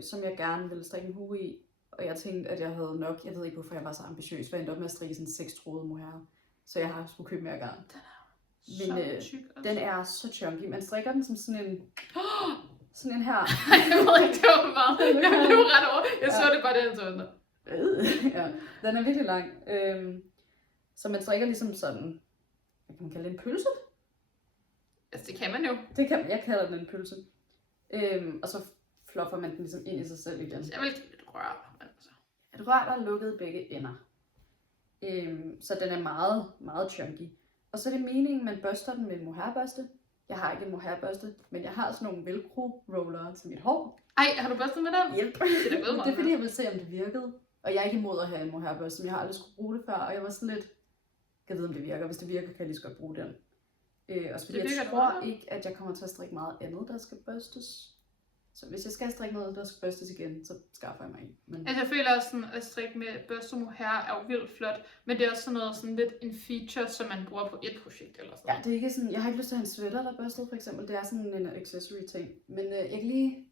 som jeg gerne ville strikke en hue i, og jeg tænkte, at jeg havde nok, jeg ved ikke hvorfor jeg var så ambitiøs, for jeg endte op med at strikke sådan 6-trådet mohair, så jeg har skulle købe mere garn. Men den er så chunky, man strikker den som sådan en, sådan en her. Jeg ved ikke, det var meget. Jeg blev ret over. Jeg så det bare den sådan. Ja, den er virkelig lang. Så man strikker ligesom sådan, hvad kan man kalde det, en pølse? Altså det kan man jo. Jeg kalder den en pølse. Og så fluffer man den ligesom ind i sig selv igen. Så jeg vil give et rør. Altså. Et rør, der er lukket i begge ender. Så den er meget, meget chunky. Og så er det meningen, man børster den med en mohairbørste. Jeg har ikke en mohairbørste, men jeg har sådan nogle velcro-roller til mit hår. Ej, har du børstet med den? Hjælp. Det er fordi, jeg vil se, om det virkede. Og jeg er ikke imod at have en mohairbørste, men jeg har aldrig skulle bruge det før. Og jeg var sådan lidt, jeg ved om det virker. Hvis det virker, kan jeg lige så godt bruge den. Også fordi jeg tror ikke, at jeg kommer til at strikke meget andet, der skal børstes. Så hvis jeg skal strikke noget, der skal børstes igen, så skaffer jeg mig en. Men... Altså jeg føler også sådan, at strikke med børste mohair er jo vildt flot, men det er også sådan noget sådan lidt en feature, som man bruger på et projekt eller sådan. Ja, det er ikke sådan, jeg har ikke lyst til at have en sweater, der er børstet for eksempel. Det er sådan en accessory ting. Men jeg kan lige...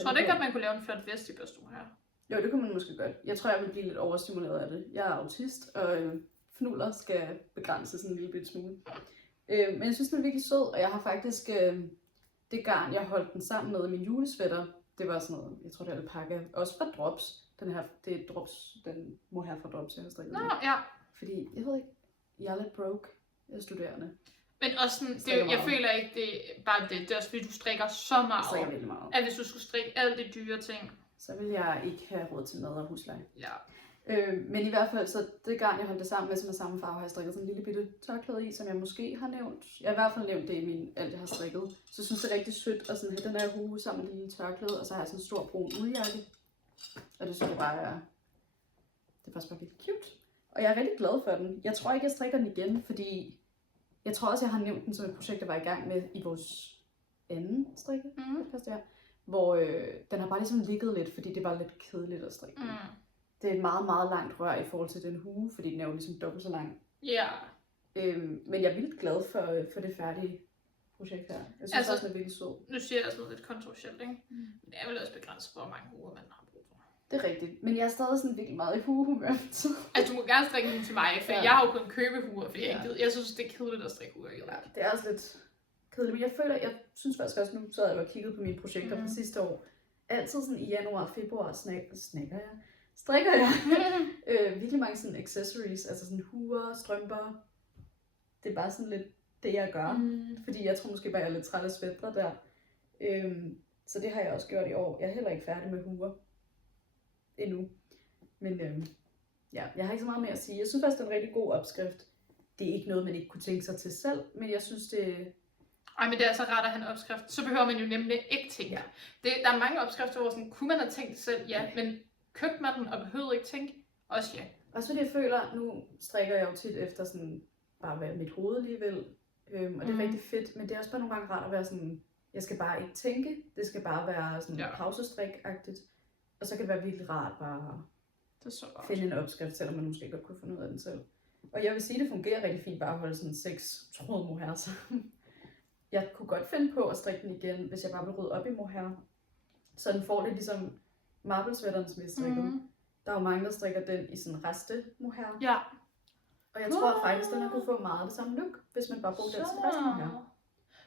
Tror du ikke, at man kunne lave en flot vest i børste mohair? Jo, det kunne man måske godt. Jeg tror, jeg vil blive lidt overstimuleret af det. Jeg er autist, og fnuller skal begrænses en lille bitte smule. Men jeg synes, den er virkelig sød, og jeg har faktisk det garn, jeg holdt den sammen med, min julesvætter. Det var sådan noget, jeg tror det er alpaca, også fra Drops. Det er Drops, den mohair fra Drops, jeg har strikket. Nå, ja. Fordi, jeg ved ikke, jeg er lidt broke. Jeg er studerende. Men også sådan, jeg føler ikke, det er bare det. Det er også fordi, du strikker så meget. Jeg strikker virkelig meget. At hvis du skulle strikke alle de dyre ting, så vil jeg ikke have råd til mad og husleje. ja. Men i hvert fald, så det garn, jeg holdt det sammen med, som er samme farve, har jeg strikket sådan en lille bitte tørklæde i, som jeg måske har nævnt. Jeg har i hvert fald nævnt det i alt, jeg har strikket. Så jeg synes, det er rigtig sødt at sådan have den her hue sammen med en lille tørklæde, og så har jeg sådan en stor brun uldjakke. Og det synes jeg bare er... Det er faktisk bare virkelig cute. Og jeg er rigtig glad for den. Jeg tror ikke, jeg strikker den igen, fordi... Jeg tror også, jeg har nævnt den som et projekt, jeg var i gang med i vores anden strikke. Hvor den har bare ligesom ligget lidt, fordi det var lidt kedeligt at strikke. Det er et meget, meget langt rør i forhold til den hue, fordi den er jo ligesom dobbelt så lang. Ja. Men jeg er vildt glad for det færdige projekt her. Jeg synes altså, også, den er virkelig sød. Nu siger jeg sådan noget lidt kontroversielt, ikke? Men det er vel også begrænset, hvor mange uger man har brug for. Det er rigtigt. Men jeg er stadig sådan virkelig meget i huehumør. Altså, du må gerne strikke den til mig, for jeg har jo kun købehuer, fordi jeg synes, det er kedeligt at strikke huer. Ja, det er også lidt kedeligt. Men jeg synes faktisk også, nu så jeg kigget på mine projekter fra sidste år. Altid sådan i januar og februar strikker jeg virkelig mange sådan accessories, altså sådan huer, strømper. Det er bare sådan lidt det, jeg gør. Fordi jeg tror måske bare, jeg er lidt træt af svætre der. Så det har jeg også gjort i år. Jeg er heller ikke færdig med huer endnu. Men ja, jeg har ikke så meget mere at sige. Jeg synes faktisk, det er en rigtig god opskrift. Det er ikke noget, man ikke kunne tænke sig til selv, men jeg synes, det... Ej, men det er så rart at have en opskrift. Så behøver man jo nemlig ikke tænke. Ja. Der er mange opskrifter, hvor sådan, kunne man have tænkt det selv? Ja, men købte man den og behøvede ikke tænke? Også ja. Også fordi jeg føler, nu strikker jeg jo tit efter sådan, bare hvad mit hoved alligevel. Og det er rigtig fedt, men det er også bare nogle gange rart at være sådan, jeg skal bare ikke tænke. Det skal bare være sådan pausestrik-agtigt. Og så kan det være virkelig rart bare at finde en opskrift, selvom man måske godt kunne finde ud af den selv. Og jeg vil sige, at det fungerer rigtig fint bare at holde sådan 6 tråde mohair sammen. Jeg kunne godt finde på at strikke den igen, hvis jeg bare vil rydde op i mohair. Så den får det ligesom marblesvætteren, som jeg strikkede. Der er jo mange, der strikker den i sådan reste mohair. Ja. Og jeg tror faktisk, den har kunne få meget det samme look, hvis man bare brugte den til reste mohair.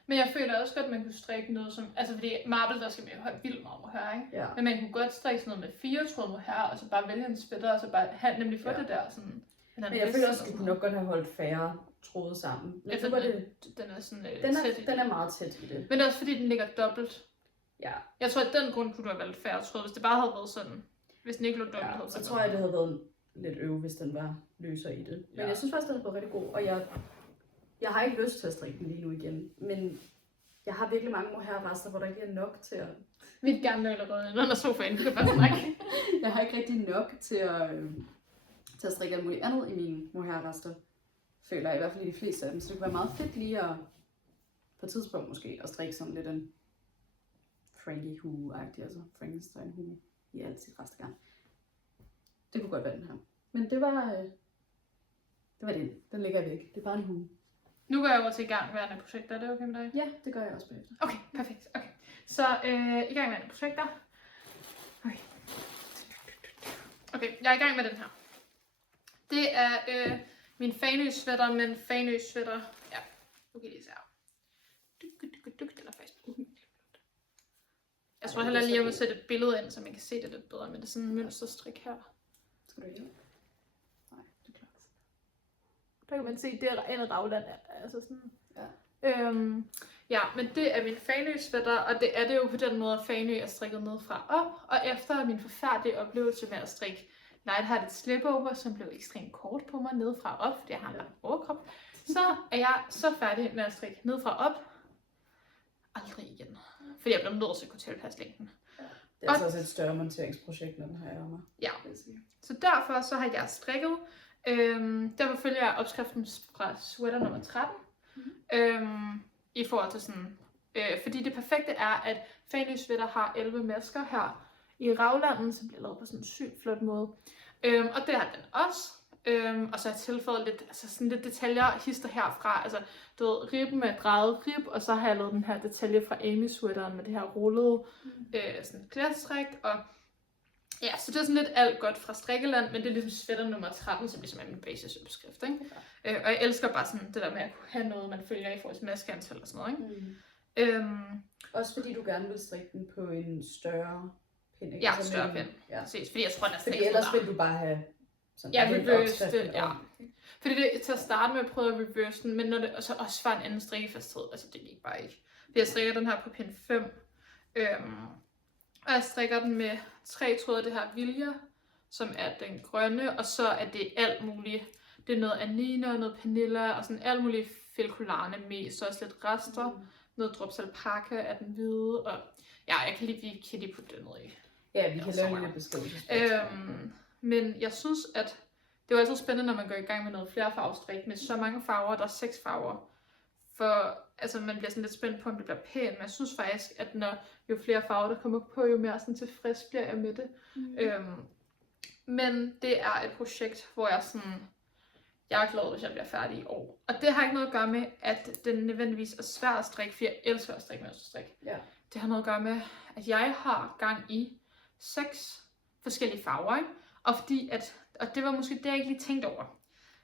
Men jeg føler også godt, at man kunne strikke noget som... Altså fordi marble, der skal man jo have vildt meget mohair, ikke? Ja. Men man kunne godt strikke sådan noget med 4 tråde mohair, og så bare vælge en svætter, og så bare have nemlig få det der sådan... Men jeg føler også, at du nok godt have holdt færre tråde sammen. Men den er sådan den er meget tæt i det. Men det er også fordi, den ligger dobbelt. Ja. Jeg tror, at den grund kunne du have valgt færre tråde, hvis det bare havde været sådan. Hvis den ikke lå dobbelt. Så tror jeg, det havde været lidt hvis den var løser i det. Men jeg synes faktisk, den har været rigtig god. Og jeg har ikke lyst til at strikke den lige nu igen. Men jeg har virkelig mange mohair-rester, hvor der ikke er nok til at... Mit gamle allerede under sofaen, det bare snakke. Jeg har ikke rigtig nok til at strikke alt muligt andet i mine mohair-rester. Føler jeg i hvert fald i de fleste af dem. Så det kunne være meget fedt lige at på et tidspunkt måske at strikke sådan lidt en Frankie-hue-agtig, altså Frankenstein-hue i alt sit restegarn. Det kunne godt være den her. Men det var den. Den ligger væk. Det er bare en hue. Nu går jeg over til i gang med projekter. Er det okay med dig? Ja, det gør jeg også bagefter. Okay, perfekt. Okay. Så i gang med projekter. Okay, jeg er i gang med den her. Det er min Fanø-sweater, men Fanø-sweater. Ja, nu kan I lige se her. Den er faktisk på. Jeg tror heller lige, at jeg vil sætte et billede ind, så man kan se det lidt bedre, men det er sådan en mønsterstrik her. Skal du hjælpe? Nej, det er klart. Der kan man se, det er en ravland. Altså sådan. Ja. Ja, men det er min Fanø-sweater, og det er det jo på den måde, at Fanø er strikket ned fra op. Og efter min forfærdelige oplevelse med at strikke Nighthearted Slipover, som blev ekstremt kort på mig ned fra op, fordi jeg har en lang overkrop, så er jeg så færdig med at strikke ned fra op. Aldrig igen. Fordi jeg blev nødt til at kunne tilpasse længden. Ja. Det er altså også et større monteringsprojekt, når den har ærmer. Ja. Så derfor så har jeg strikket. Derfor følger jeg opskriften fra sweater nummer 13. I forhold til sådan... fordi det perfekte er, at Fanø sweater har 11 masker her i ravlanden, som bliver lavet på sådan en sygt flot måde. Og det har den også. Og så har jeg tilføjet lidt, altså sådan lidt detaljer hister herfra. Altså, du ved, ribben med drejet rib, og så har jeg lavet den her detalje fra Amy sweateren med det her rullede sådan glasstrik. Og Ja, så det er sådan lidt alt godt fra strikkeland, men det er ligesom sweater nummer 13, som ligesom er min basisopskrift, ikke? Ja. Og jeg elsker bare sådan det der med at kunne have noget, man følger i forhold til maskeantal og sådan noget, ikke? Også fordi du gerne vil strikke den på en større pind, ikke? Ja, altså større pind. Ja. Præcis, fordi jeg tror, den er fordi ellers vil du bare have sådan reverse det, ja. Fordi det, til at starte med, at prøve at reverse den, men når det også var en anden strikkefasthed, altså det gik bare ikke. Fordi jeg strikker den her på pind 5, og jeg strikker den med 3 tråde af det her Vilja, som er den grønne, og så er det alt muligt. Det er noget Anina og noget Pernilla, og sådan alt muligt filkulane med, så også lidt rester. Noget drops alpaca af den hvide, og ja, jeg kan lige Kitty putte det ned i. Ja, vi kan lave en lille beskrivelse. Men jeg synes, at det er altid spændende, når man går i gang med noget flerfarvestrik med så mange farver. Der er 6 farver. For altså, man bliver sådan lidt spændt på, om det bliver pænt. Men jeg synes faktisk, at når jo flere farver, der kommer på, jo mere sådan tilfreds bliver jeg med det. Men det er et projekt, hvor jeg er glad, hvis jeg bliver færdig i år. Og det har ikke noget at gøre med, at den nødvendigvis er svær at strikke, for jeg elsker at strikke mønsterstrik. Ja. Det har noget at gøre med, at jeg har gang i 6 forskellige farver, ikke? Og det var måske det, jeg ikke lige tænkte over.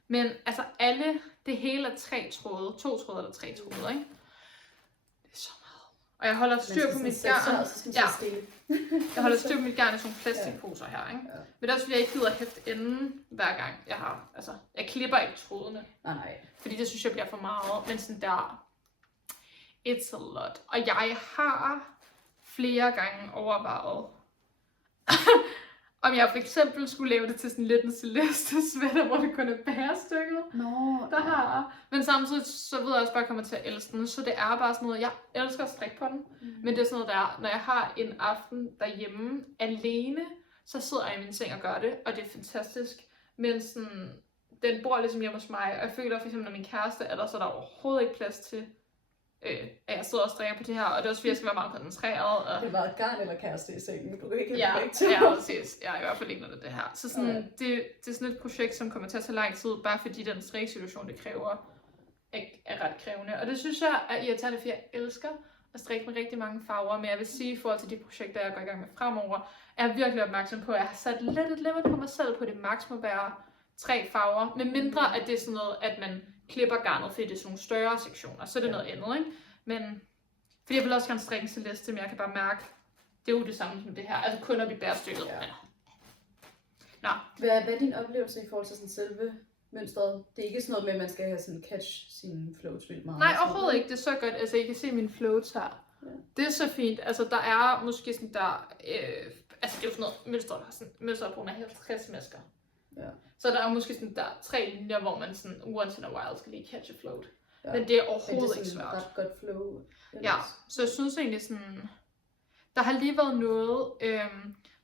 Men altså det hele er 3 tråde, 2 tråde eller 3 tråde, ikke? Det er så meget. Og jeg holder styr på mit garn. Jeg holder styr på mit garn i sådan nogle plastikposer her, ikke? Ja. Men det er også fordi, jeg ikke gider at hæfte enden hver gang jeg har. Altså, jeg klipper ikke trådene. Nej. Fordi det synes jeg bliver for meget. Men sådan der, it's a lot. Og jeg har flere gange overvejet, om jeg for eksempel skulle lave det til sådan lidt en Celeste sweater, hvor det kun er bærestykket. Der har. Men samtidig så ved jeg også bare, at jeg kommer til at elske den. Så det er bare sådan noget, jeg elsker at strikke på den. Men det er sådan noget der, når jeg har en aften derhjemme alene, så sidder jeg i min seng og gør det. Og det er fantastisk. Men sådan, den bor ligesom hjemme hos mig. Og jeg føler for eksempel, når min kæreste er der, så er der overhovedet ikke plads til, at jeg sidder og strikker på det her, og det er også fordi, jeg skal være meget koncentreret. Og det var et garn eller kæreste i sengen, du kan ikke ja, ja, præcis. Ja, i hvert fald ikke noget det her. Så sådan, det er sådan et projekt, som kommer til at tage lang tid, bare fordi den strikkesituation, det kræver, er ret krævende. Og det synes jeg er irriterende, fordi jeg elsker at strikke med rigtig mange farver, men jeg vil sige, i forhold til de projekter, jeg går i gang med fremover, er jeg virkelig opmærksom på, at jeg har sat lidt et limit på mig selv, på det maks må være 3 farver, med mindre at det er sådan noget, at man klipper garnet, fordi det er sådan nogle større sektioner, så er det noget andet, ikke? Men, fordi jeg vil også gerne strikke en Celeste, men jeg kan bare mærke, det er jo det samme som det her, altså kun op i bærestykket. Ja. Nå. Hvad er din oplevelse i forhold til sådan selve mønstret? Det er ikke sådan noget med, at man skal have sådan catch sine floats vildt meget? Nej, overhovedet ikke, det er så godt, altså I kan se mine floats her. Ja. Det er så fint, altså der er måske sådan der, altså det er jo sådan noget mønstret på med 50 masker. Ja. Så der er måske sådan der 3 linjer, hvor man sådan once in a while skal lige catch a float. Ja. Men det er overhovedet ikke svært. Ret godt flow. Ja, så jeg synes egentlig sådan, der har lige været noget,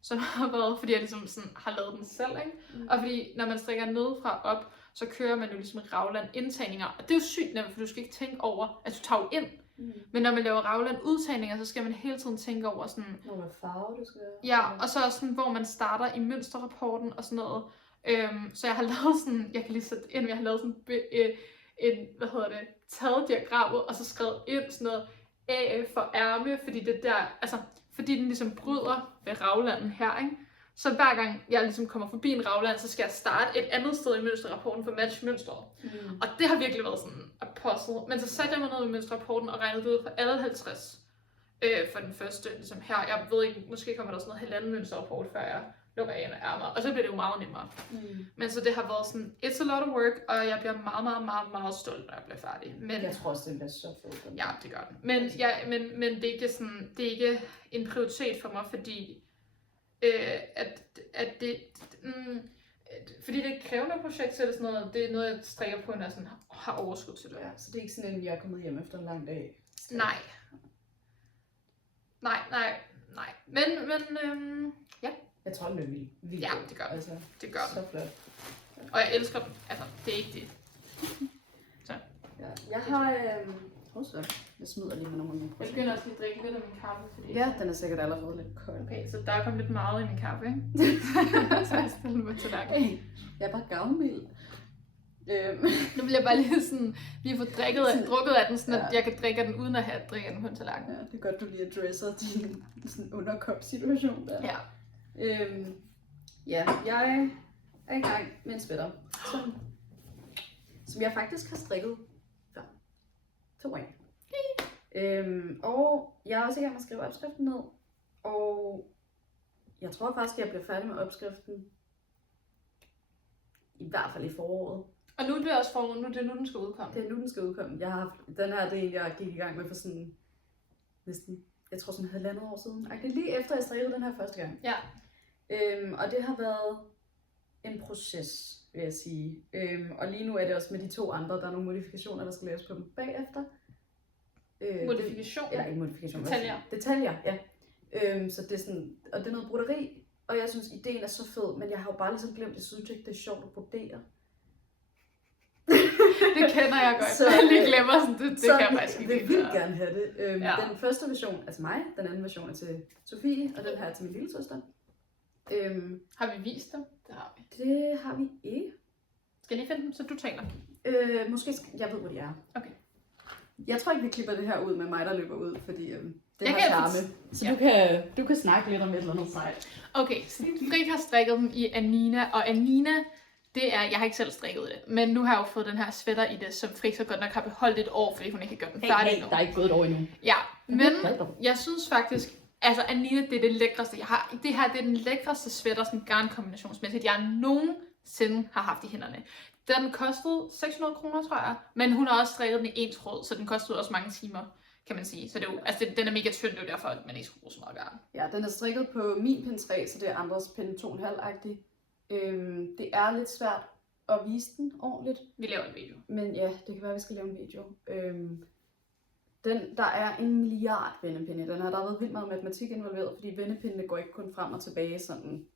som har været, fordi jeg ligesom sådan har lavet den selv, ikke? Og fordi når man strikker nedefra op, så kører man jo ligesom Ragland indtagninger. Og det er jo sygt nemt, for du skal ikke tænke over, at du tager jo ind. Men når man laver Ragland udtagninger, så skal man hele tiden tænke over sådan, hvor man farve det skal være. Ja, og så også sådan, hvor man starter i mønsterrapporten og sådan noget. Så jeg har lavet sådan, jeg kan lige sætte ind, jeg har lavet sådan taget diagrammet, og så skrevet ind sådan noget A for ærme, fordi det der, altså, fordi den ligesom bryder ved Raglanden her, ikke? Så hver gang jeg ligesom kommer forbi en Ragland, så skal jeg starte et andet sted i mønsterrapporten for match mønstret. Og det har virkelig været sådan et puzzle. Men så satte jeg mig ned i mønsterrapporten og regnede det ud for alle 50 for den første, ligesom her. Jeg ved ikke, måske kommer der sådan noget halvanden mønsterrapport, før jeg lukker af af ærmer, og så bliver det jo meget nemmere. Men så det har været sådan, it's a lot of work, og jeg bliver meget, meget, meget, meget stolt, når jeg bliver færdig. Men jeg tror også, det bliver så fedt. Ja, det gør den. Men det er ikke sådan, det er ikke en prioritet for mig, fordi fordi det er et krævende projekt, så er det sådan noget, det er noget, jeg strikker på, når jeg sådan har overskud til det. Ja, så det er ikke sådan en, jeg er kommet hjem efter en lang dag? Nej. Men ja. Jeg tror, den er vildt. Ja, det gør den. Altså, det gør så flot. Ja. Og jeg elsker den. Altså, det er ikke det. Så. Ja, jeg har... Jeg smider lige med nogle. Jeg begynder også lige at drikke lidt af min kaffe. Fordi ja, den er sikkert allerede lidt kold. Okay, så der er kommet lidt meget i min kaffe, ikke? Så jeg stiller mig til dig. Hey, jeg er bare gavmild. Nu vil jeg bare lige få drukket af den, sådan at jeg kan drikke den, uden at drikke den på en tallerken. Ja, det er godt, du lige adresser din sådan underkop-situation der. Ja. Ja, jeg er i gang med en sweater, som jeg faktisk har strikket før. 2 gange. Og jeg er også i gang med at skrive opskriften ned. Og jeg tror faktisk, at jeg bliver færdig med opskriften. I hvert fald i foråret. Og nu er det også foråret, nu er det nu, den skal udkomme. Det er nu, den skal udkomme. Jeg har haft den her del, jeg gik i gang med for sådan næsten, jeg tror sådan 1,5 år siden. Det er lige efter, jeg strikkede den her første gang. Ja. Og det har været en proces, vil jeg sige. Og lige nu er det også med de 2 andre, der er nogle modifikationer, der skal laves på dem bagefter. Modifikation? Eller ikke modifikation. Detaljer. Detaljer, ja. Så det er sådan, og det er noget broderi, og jeg synes, ideen er så fed, men jeg har jo bare ligesom glemt, jeg synes ikke, det er sjovt at brodere. Det kender jeg godt. Så jeg lige glemmer sådan, det kan jeg faktisk ikke. Jeg vil gerne have det. Den første version er til mig, den anden version er til Sofie, og den her er til min lille søster. Har vi vist dem? Det har vi. Det har vi ikke. Skal jeg lige finde dem, så du taler? Måske, jeg ved, hvor de er. Okay. Jeg tror ikke, vi klipper det her ud med mig, der løber ud, fordi det jeg har charme. Så ja. du kan snakke lidt om et eller andet sejt. Okay, så Frik har strikket dem i Anina, og Anina, det er, jeg har ikke selv strikket det, men nu har jeg jo fået den her sweater i det, som Frik så godt nok har beholdt et år, fordi hun ikke har gjort den færdig endnu. Der er ikke gået et år endnu. Ja, men jeg synes faktisk, altså Anina, det er det lækreste, jeg har. Det her, det er den lækreste sweater, sådan garnkombinationsmæssigt, jeg nogensinde har haft i hænderne. Den kostede 600 kroner, tror jeg, men hun har også strikket den i en tråd, så den kostede også mange timer, kan man sige. Så det er jo, altså den er mega tynd, det er jo derfor, at man ikke skal bruge så meget garn. Ja, den er strikket på min pind 3, så det er andres pind 2,5-agtig. Det er lidt svært at vise den ordentligt. Vi laver en video. Men ja, det kan være, at vi skal lave en video. Der er 1 milliard vendepinde i den her. Der har været vildt meget matematik involveret, fordi vendepindene går ikke kun frem og tilbage sådan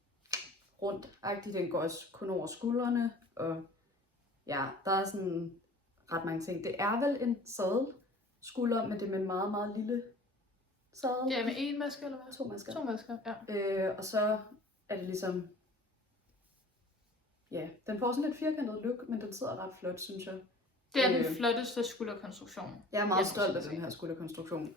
rundt-agtigt. Den går også kun over skuldrene, og ja, der er sådan ret mange ting. Det er vel en sadelskulder, men det er med en meget, meget lille sadel. Ja, med 1 maske eller hvad? 2 masker. 2 masker, ja. Og så er det ligesom, ja, den får sådan lidt firkantet look, men den sidder ret flot, synes jeg. Det er den flotteste skulderkonstruktion. Jeg er meget stolt af den her skulderkonstruktion.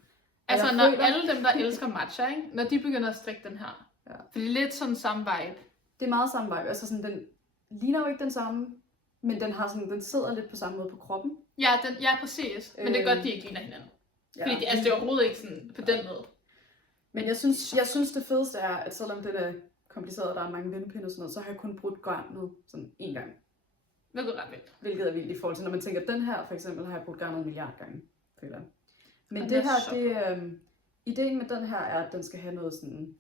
Altså, når alle dem, der elsker matcha, ikke? Når de begynder at strikke den her. Ja. For det er lidt sådan samme vibe. Det er meget samme vibe. Altså sådan, den ligner jo ikke den samme, men den har sådan, den sidder lidt på samme måde på kroppen. Ja, ja, præcis. Men det er godt, de ikke ligner hinanden. Ja. Fordi det er overhovedet ikke sådan på den måde. Men jeg synes det fedeste er, at selvom den er kompliceret, og der er mange vendepinde og sådan noget, så har jeg kun brudt garnet sådan 1 gang. Hvilket er ret vildt. Hvilket er vildt i forhold til, når man tænker, at den her for eksempel har jeg brugt garnet 1 milliard gange, føler jeg. Men det her, ideen med den her er, at den skal have noget sådan,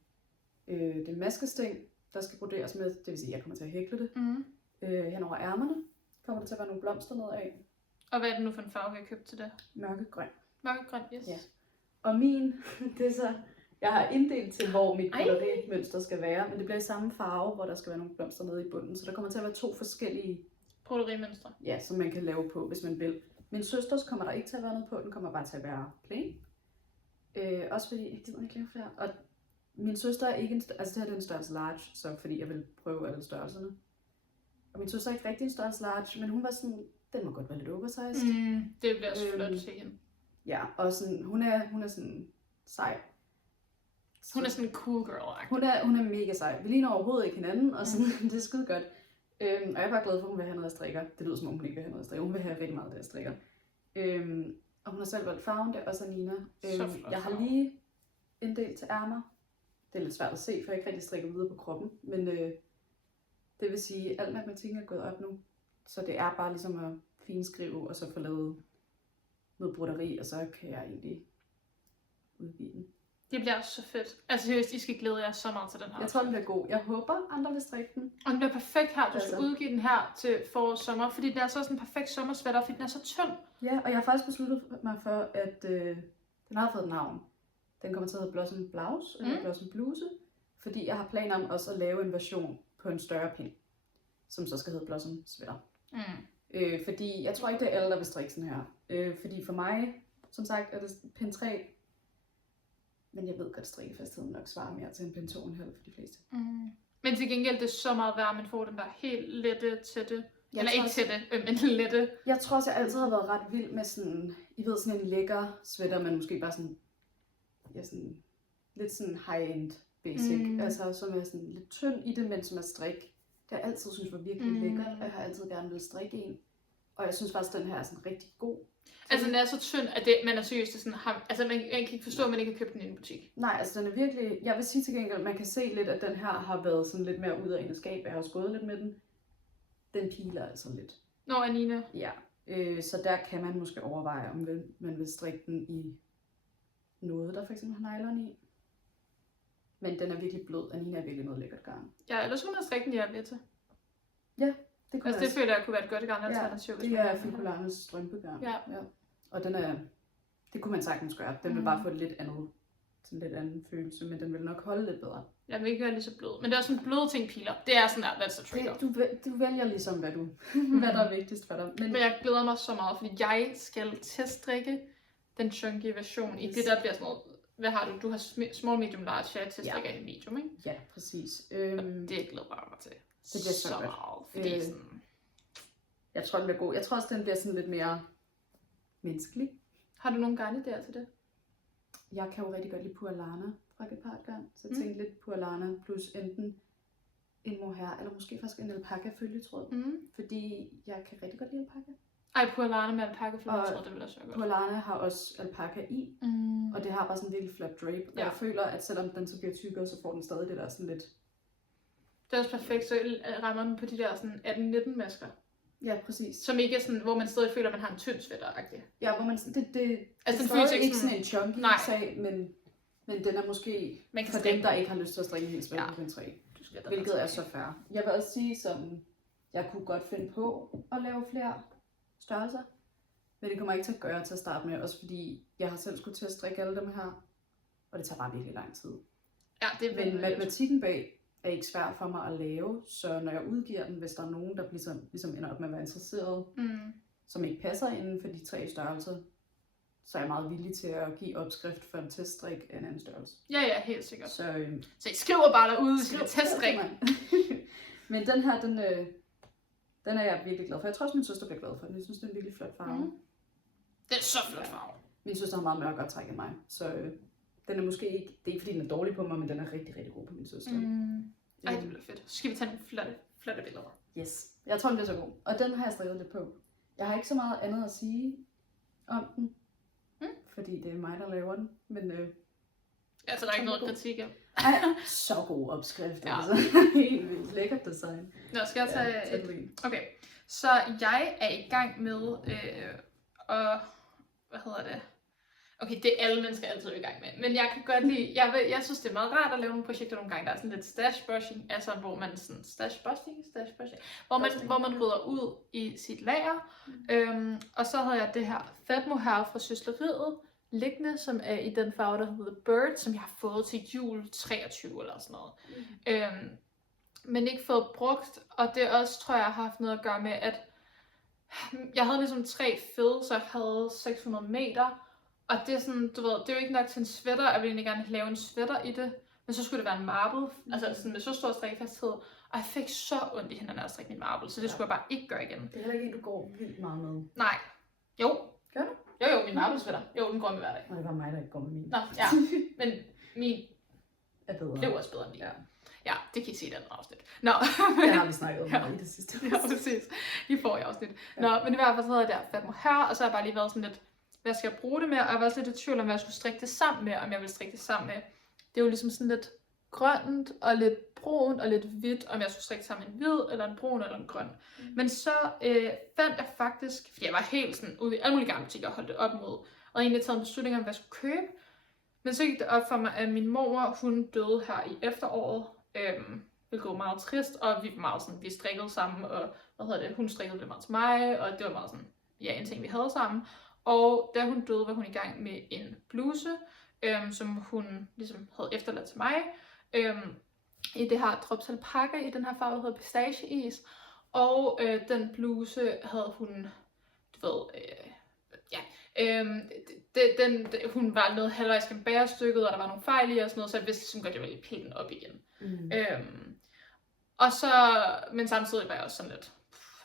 det er maskesting, der skal broderes med, det vil sige, at jeg kommer til at hækle det. Hen over ærmerne kommer der til at være nogle blomster nedad. Og hvad er det nu for en farve, jeg har købt til det? Mørkegrøn. Mørkegrøn, yes. Ja. Og min, det er så, jeg har inddelt til, hvor mit broderi-mønster skal være, men det bliver i samme farve, hvor der skal være nogle blomster nede i bunden. Så der kommer til at være 2 forskellige broderi-mønstre. Ja, som man kan lave på, hvis man vil. Min søsters kommer der ikke til at være noget på, den kommer bare til at være plain. Også fordi, jeg gider ikke lave flere. Og min søster er ikke altså det her er en størrelse large, så fordi jeg vil prøve alle størrelserne. Og min søster er ikke rigtig en størrelse large, men hun var sådan, den må godt være lidt oversized. Det bliver også flot til hende. Ja, og sådan, hun er sådan sej. Hun er sådan en cool girl. Hun er mega sej. Vi ligner overhovedet ikke hinanden, og sådan, det er skide godt. Og jeg er bare glad for, at hun vil have noget, jeg strikker. Det lyder som om hun ikke vil have noget, jeg strikker. Hun vil have rigtig meget, det jeg strikker. Og hun har selv valgt farven, det er også Nina. Jeg har lige inddelt til ærmer. Det er lidt svært at se, for jeg ikke rigtig strikker videre på kroppen. Men det vil sige, at al matematikken er gået op nu. Så det er bare ligesom at finskrive, og så få lavet noget broderi, og så kan jeg egentlig udgive den. Det bliver også så fedt. Altså seriøst, I skal glæde jer så meget til den her. Jeg tror, den bliver god. Jeg håber, andre vil strikke den. Og den bliver perfekt her. Du skal udgive den her til forår sommer, fordi den er så sådan en perfekt sommersweater, fordi den er så tynd. Ja, og jeg har faktisk besluttet mig for, at den har fået navn. Den kommer til at hedde Blossom Blouse, eller Blossom Bluse, fordi jeg har planer om også at lave en version på en større pind, som så skal hedde Blossom Sweater. Fordi jeg tror ikke, det er alle, der vil strikke sådan her. Fordi for mig, som sagt, er det pind 3, men jeg ved godt, at strikkefastheden nok svarer mere til en pind 2,5 for de fleste. Men til gengæld, det er så meget værd, at man får den der helt lette, tætte. Eller ikke tætte, men lette. Jeg tror også, jeg altid har været ret vild med sådan, I ved, sådan en lækker sweater, men måske bare sådan, ja, sådan lidt sådan high-end basic. Altså som er sådan lidt tynd i det, men som er strik. Det har jeg altid synes var virkelig lækkert, og jeg har altid gerne vil strikke en. Og jeg synes faktisk, at den her er sådan rigtig god. Altså den er så tynd, at man er seriøst sådan, altså man kan ikke forstå, at man ikke har købt den i en butik. Nej, altså den er virkelig, jeg vil sige til gengæld, at man kan se lidt, at den her har været sådan lidt mere ud af en skab. Jeg har også gået lidt med den. Den piler altså lidt. Nå, Anina. Ja, så der kan man måske overveje, om man vil strikke den i noget, der for eksempel har nylon i. Men den er virkelig blød. Anina er virkelig noget lækkert garn. Ja, ellers kunne man strikke den i Arvetta. Ja, det kunne altså det føler jeg kunne være et godt garn-alternativ. Ja, det er Ficolarnes strømpegarn. Ja. Og det kunne man sagtens gøre. Den vil bare få et lidt andet, sådan lidt anden følelse, men den vil nok holde lidt bedre. Jeg vil ikke gøre lige så blød, men det er også sådan bløde ting piler. Det er sådan der, that's the trigger. Du vælger ligesom, hvad der er vigtigst for dig. Men jeg glæder mig så meget, fordi jeg skal teststrikke den chunky version i det, der bliver sådan noget. Hvad har du? Du har small, medium, large. Jeg teststrikker i medium, ikke? Ja, præcis. Og det glæder jeg mig til. Det bliver så meget, fordi sådan... Jeg tror, den bliver god. Jeg tror også, den bliver sådan lidt mere menneskelig. Har du nogle garn idéer til det? Jeg kan jo rigtig godt lide Purlana fra Gepardgarn. Så jeg tænkte lidt Purlana plus enten en mohair, eller måske faktisk en alpaca følgetråd. Fordi jeg kan rigtig godt lide alpaca. Ej, Purlana med alpaca følgetråd, det vil også være godt. Purlana har også alpaca i, og det har bare sådan en virkelig flot drape. Og jeg føler, at selvom den så bliver tykkere, så får den stadig det der sådan lidt... Det er også perfekt, så rammer den på de der sådan 18-19 masker. Ja, præcis. Som ikke er sådan, hvor man stadig føler, at man har en tynd sweater-agtig. Ja, hvor man altså, det føles ikke sådan en chunky sag, men den er måske for dem, der ikke har lyst til at strikke en hel sweater på en 3. Hvilket er så fair. Jeg vil også sige sådan, jeg kunne godt finde på at lave flere størrelser, men det kommer ikke til at gøre til at starte med, også fordi jeg har selv skulle til at strikke alle dem her, og det tager bare virkelig lang tid. Ja, det er men matematikken bag er ikke svært for mig at lave, så når jeg udgiver den, hvis der er nogen, der ligesom ender op med at være interesseret, som ikke passer inden for de 3 størrelser, så er jeg meget villig til at give opskrift for en teststrik af en anden størrelse. Ja, helt sikkert. Så I skriver bare derude, skriv teststrik. Men den her, den er jeg virkelig glad for. Jeg tror også, min søster bliver glad for den. Jeg synes, det er en virkelig flot farve. Det er så flot farve. Min søster har meget mørkere træk end mig, så den er måske ikke, det er ikke fordi den er dårlig på mig, men den er rigtig, rigtig god på min søster. Ej, det bliver fedt. Så skal vi tage nogle flotte billeder. Yes. Jeg tror, den bliver så god. Og den har jeg strikket lidt på. Jeg har ikke så meget andet at sige om den, fordi det er mig, der laver den. Men ja, så der er ikke noget kritik af. Ej, så god opskrift. Ja. Altså. Helt vildt lækkert design. Nå, skal jeg tage et... Okay, så jeg er i gang med hvad hedder det? Okay, det er alle mennesker altid i gang med. Men jeg kan godt lide, jeg synes det er meget rart at lave nogle projekter nogle gange, der er sådan lidt stash brushing, altså hvor man sådan, stash brushing, hvor man rydder ud i sit lager. Og så havde jeg det her Fat Mohair fra Sysleriet liggende, som er i den farve, der hedder Bird, som jeg har fået til jul 23 eller sådan noget. Men ikke fået brugt, og det også, tror jeg, har haft noget at gøre med, at jeg havde ligesom 3 fills, så jeg havde 600 meter, og det er sådan, du ved, det er jo ikke nok til en sweater, jeg ville egentlig gerne lave en sweater i det, men så skulle det være en marble, altså sådan med så stor strikkefasthed, og jeg fik så ondt i hænderne at strikke min marble, så det skulle jeg bare ikke gøre igen. Det er heller ikke en, du går vildt meget med. Nej. Jo. Gør du? Jo, min marble sweater. Jo, den går med hver dag. Og det var mig, der ikke går med min. Nå, ja, men min er bedre. blev også bedre end din. Ja, det kan I se i den afsnit. Nå. Det har vi snakket om i det sidste. Ja, præcis. I får i afsnit. Nå, men i hvert fald så havde jeg der Fat Mohair, og så har jeg bare lige været sådan lidt, hvad skal jeg bruge det med? Og jeg var også lidt i tvivl om, hvad jeg skulle strikke det sammen med, om jeg ville strikke det sammen med. Det er jo ligesom sådan lidt grønt, og lidt brunt, og lidt hvidt, om jeg skulle strikke sammen med en hvid, eller en brun, eller en grøn. Men så fandt jeg faktisk, fordi jeg var helt sådan ude i alle mulige gamle butikker og holdt det op mod, og egentlig taget en beslutning om, hvad jeg skulle købe. Men så gik det op for mig, at min mor, hun døde her i efteråret, hvilket var meget trist, og vi var meget sådan, vi strikkede sammen, og hun strikkede det meget til mig, og det var meget sådan, ja, en ting vi havde sammen. Og da hun døde, var hun i gang med en bluse, som hun ligesom havde efterladt til mig, i det her drops alpaca, i den her farve, der hedder pistacheis, og den bluse havde hun, du ved, hun var noget halvvejs gennem bærestykket, og der var nogle fejl i og sådan noget, så jeg vidste ligesom godt, at jeg ville pille den op igen. Og så, men samtidig var jeg også sådan lidt,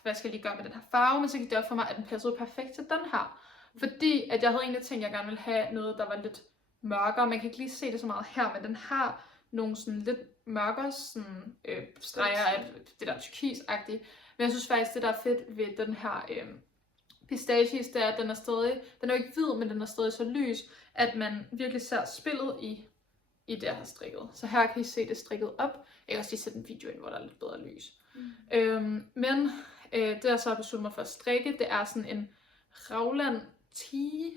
hvad skal jeg lige gøre med den her farve, men så gik det op for mig, at den passede perfekt til den her. Fordi at jeg havde egentlig tænkt, at jeg gerne ville have noget, der var lidt mørkere. Man kan ikke lige se det så meget her, men den har nogle sådan lidt mørkere sådan, streger af det der turkisagtige. Men jeg synes faktisk, det der er fedt ved den her pistachies, det er, at den er jo ikke hvid, men den er stadig så lys, at man virkelig ser spillet i det her strikket. Så her kan I se det strikket op. Jeg kan også lige sætte en video ind, hvor der er lidt bedre lys. Men det jeg så har besluttet mig for at strikke, det er sådan en Raglan tee.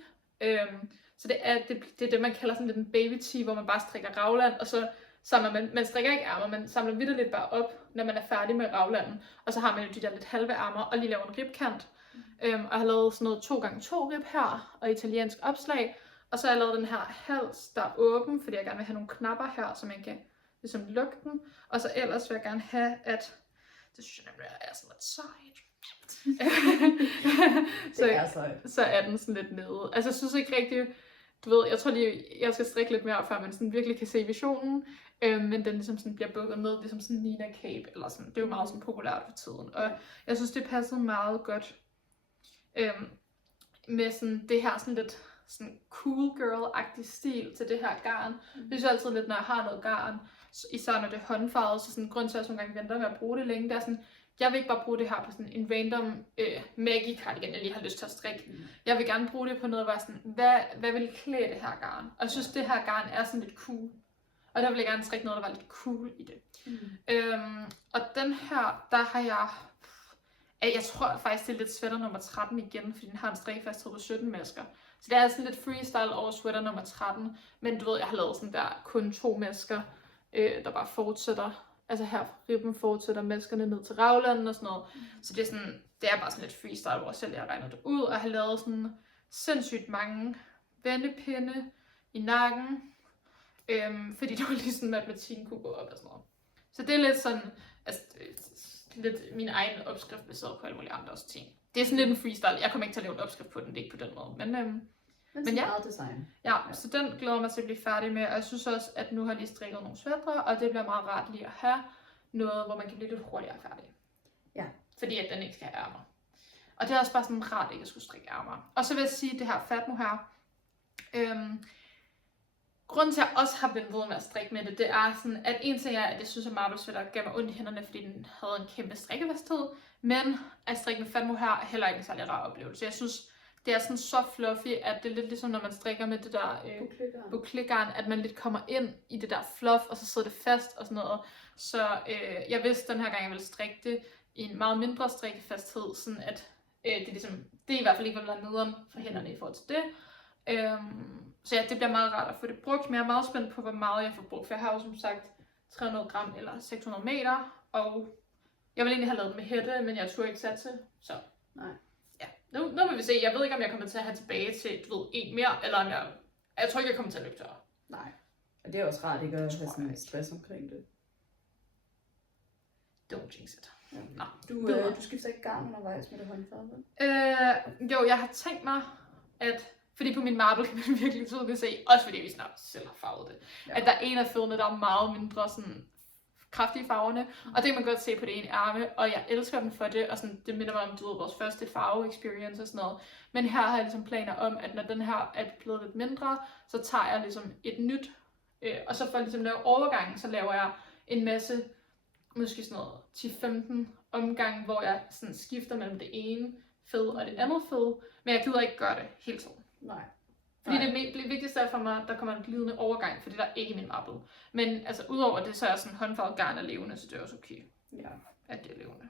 Så det er det, man kalder sådan lidt en baby tee, hvor man bare strikker Raglan, og så samler man strikker ikke ærmer, man samler vitterligt bare op, når man er færdig med Raglanden. Og så har man jo de der lidt halve ærmer, og lige laver en ribkant. Og jeg har lavet sådan noget 2x2 rib her, og italiensk opslag. Og så har jeg lavet den her hals, der er åben, fordi jeg gerne vil have nogle knapper her, så man kan ligesom lukke den. Og så ellers vil jeg gerne have, at det synes jeg nemlig er sådan lidt sejt. Så er den sådan lidt nede. Altså jeg synes ikke rigtig, du ved, jeg tror lige, jeg skal strikke lidt mere, før man sådan virkelig kan se visionen. Men den ligesom sådan bliver bukket ned, ligesom sådan Nina Cape, eller sådan. Det er jo meget sådan populært for tiden. Og jeg synes, det passede meget godt med sådan det her sådan lidt sådan cool girl-agtig stil til det her garn. Det synes jeg altid lidt, når jeg har noget garn, især når det er håndfarvet, så sådan grund til, at jeg nogle gange venter med at bruge det længe, det er sådan, jeg vil ikke bare bruge det her på sådan en random Maggie cardigan, jeg lige har lyst til at strikke. Jeg vil gerne bruge det på noget, hvor sådan, hvad vil klæde det her garn? Og jeg synes, det her garn er sådan lidt cool. Og der vil jeg gerne strikke noget, der var lidt cool i det. Og den her, der har jeg tror faktisk, det er lidt sweater nummer 13 igen, fordi den har en strikkefasthed på 17 masker. Så det er sådan lidt freestyle over sweater nummer 13. Men du ved, jeg har lavet sådan der kun 2 masker, der bare fortsætter. Altså her ribben fortsætter maskerne ned til Raglanden og sådan noget. Så det er bare sådan lidt freestyle, hvor jeg selv har regnet det ud. Og jeg har lavet sådan sindssygt mange vendepinde i nakken. Fordi det var lige sådan, matematikken kunne gå op og sådan noget. Så det er lidt sådan, altså lidt min egen opskrift baseret på alle mulige andre ting. Det er sådan lidt en freestyle. Jeg kommer ikke til at lave en opskrift på den, det er ikke på den måde. Men ja. Design. Ja, så den glæder mig til at blive færdig med. Og jeg synes også, at nu har jeg lige strikket nogle sweatre, og det bliver meget rart lige at have noget, hvor man kan blive lidt hurtigere færdig. Ja. Fordi at den ikke skal have ærmer. Og det er også bare sådan rart ikke at skulle strikke ærmer. Og så vil jeg sige, at det her Fatmo her, grunden til, at jeg også har vendt ved med at strikke med det, det er sådan, at en ting er, at jeg synes, at Marble Sweater gav mig ondt i hænderne, fordi den havde en kæmpe strikkefasthed. Men at strikke med Fatmo her er heller ikke en særlig rar oplevelse. Jeg synes, det er sådan så fluffy, at det er lidt ligesom, når man strikker med det der bouclé-garn, at man lidt kommer ind i det der fluff, og så sidder det fast og sådan noget. Så jeg vidste den her gang, jeg ville strikke det i en meget mindre strikkefasthed, sådan at det er i hvert fald ikke vil være nederen for hænderne i forhold til det. Så ja, det bliver meget rart at få det brugt, men jeg er meget spændt på, hvor meget jeg får brugt, for jeg har jo som sagt 300 gram eller 600 meter, og jeg vil egentlig have lavet det med hætte, men jeg turde ikke satse, så nej. Ja, nu vil vi se. Jeg ved ikke, om jeg kommer til at have tilbage til, du ved, en mere, eller om jeg tror ikke, jeg kommer til at løbe tør. Nej, og det er også rart ikke at have sådan stress omkring det. Don't jinx it. Ja. Nå, Du skifter ikke garn undervejs med det håndfarve? Jo, jeg har tænkt mig, at fordi på min marble kan man virkelig tydeligt se, også fordi vi snart selv har farvet det, at der er en af fødderne, der er meget mindre sådan kraftige farverne, og det kan man godt se på det ene ærme, og jeg elsker den for det, og sådan, det minder mig om, du ved, vores første farve-experience og sådan noget. Men her har jeg ligesom planer om, at når den her er blevet lidt mindre, så tager jeg ligesom et nyt, og så for at ligesom lave overgangen, så laver jeg en masse, måske sådan noget 10-15 omgange, hvor jeg sådan skifter mellem det ene fed og det andet fed, men jeg gider ikke gøre det hele tiden. Nej. Fordi det vigtigste er for mig, at der kommer en glidende overgang, fordi der er ikke min marble. Men altså, udover det, så er sådan håndfarvet garn er levende, så det er også okay, ja, at det er levende.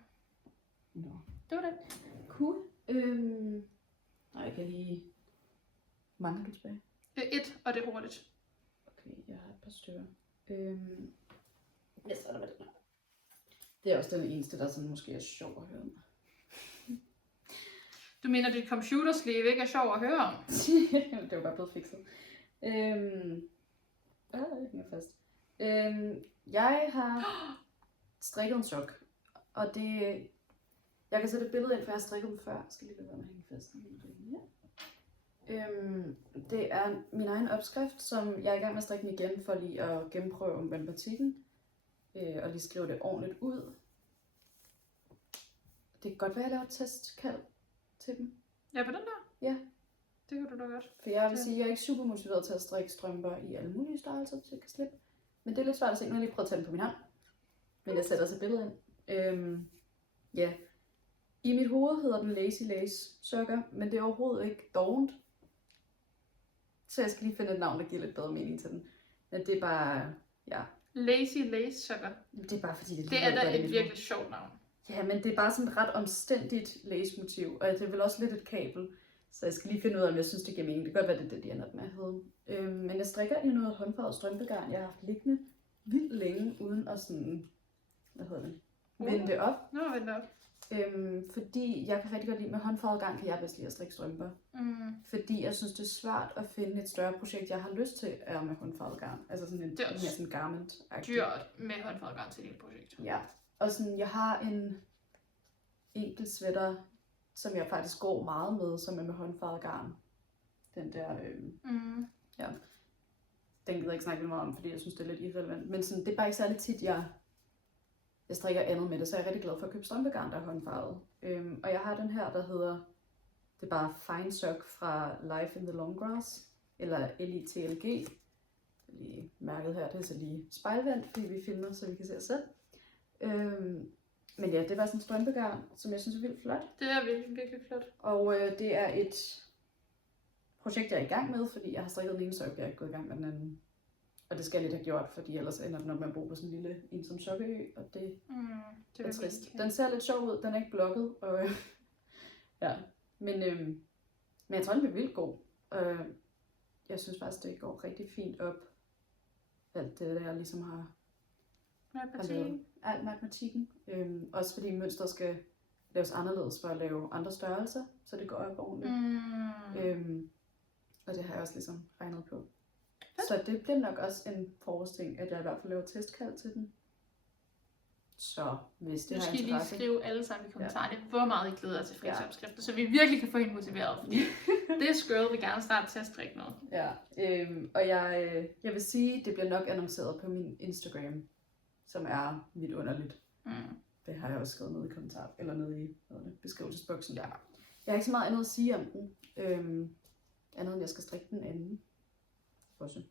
No. Det var det. Cool. Nej, jeg kan lige... Mangler du tilbage? Det er 1, og det er hurtigt. Okay, jeg har et par stykker. Jeg starter med den her. Det er også den eneste, der sådan måske er sjov at høre om. Du mener, dit computersleeve ikke er sjov at høre om? Det var bare blevet fikset. Jeg hænger fast. Jeg har strikket en sok, og det... Jeg kan sætte et billede ind, for jeg har strikket dem før. Jeg skal lige være med at hænge fast. Ja. Det er min egen opskrift, som jeg er i gang med at strikke den igen, for lige at gennemprøve matematikken. Og lige skrive det ordentligt ud. Det kan godt være, at jeg laver et testkald til dem. Ja, på den der? Ja. Det kan du da godt. For jeg vil sige, at jeg er ikke super motiveret til at strikke strømper i alle mulige størrelser, hvis jeg kan slippe. Men det er lidt svært at se. Nu har jeg lige prøvet at tage den på min hånd. Men jeg sætter så billedet ind. Ja. I mit hoved hedder den Lazy Lace Sugar, men det er overhovedet ikke dovent. Så jeg skal lige finde et navn, der giver lidt bedre mening til den. Men det er bare, ja. Lazy Lace Sugar. Det er bare fordi, Det er da et virkelig sjovt navn. Ja, men det er bare sådan et ret omstændigt lace-motiv, og det er vel også lidt et kabel. Så jeg skal lige finde ud af, om jeg synes, det giver mening. Det kan godt være, det er det, de ender med at hedde. Men jeg strikker i noget håndfarvet strømpegarn, jeg har haft liggende vildt længe, uden at sådan, vende det op. Vende op. Fordi jeg kan rigtig godt lide med håndfarvet garn, kan jeg bedst lide at strikke strømper. Fordi jeg synes, det er svært at finde et større projekt, jeg har lyst til, er med håndfarvet garn. Altså sådan en mere sådan garment. Dyrt med håndfarvet garn til dit projekt. Ja, og sådan, jeg har en enkelt sweater, som jeg faktisk går meget med, som er med håndfarvet garn. Den der, ja. Den gider jeg ikke snakke meget om, fordi jeg synes, det er lidt irrelevant. Men sådan, det er bare ikke særlig tit, jeg strikker andet med det, så jeg er rigtig glad for at købe strømpegarn, der er håndfarvet. Og jeg har den her, der hedder, det er bare Fine Sock fra Life in the Long Grass, eller LITLG. Lige mærket her, det er så lige spejlvendt, fordi vi filmer, så vi kan se os selv. Men ja, det var sådan en strømpegarn, som jeg synes er vildt flot. Det er virkelig, virkelig flot. Og det er et projekt, jeg er i gang med, fordi jeg har strikket den ene sok, jeg er ikke gået i gang med den anden. Og det skal jeg lidt have gjort, fordi ellers ender den op med at bo på sådan en lille ensom sokkeø, og det er trist. Den ser lidt sjov ud, den er ikke blokket, og ja. Men jeg tror, den bliver vildt god. Jeg synes faktisk, det går rigtig fint op. Alt det der, jeg ligesom har lavet. Alt matematikken. Også fordi mønstret skal laves anderledes for at lave andre størrelser, så det går op ordentligt. Og det har jeg også ligesom regnet på. Så det bliver nok også en forårsting, at jeg i hvert fald laver testkald til den. Så hvis det har interesse. Nu skal I lige skrive alle sammen i kommentarerne, hvor meget I glæder jer til frisopskrifter, så vi virkelig kan få hende motiveret, fordi det girl vil gerne starte til at strikke noget. Ja, og jeg vil sige, det bliver nok annonceret på min Instagram, som er vidt underligt. Det har jeg også skrevet ned i kommentar, eller nede i beskrivelsesboksen der. Jeg har ikke så meget andet at sige om den, andet end jeg skal strikke den anden. Også.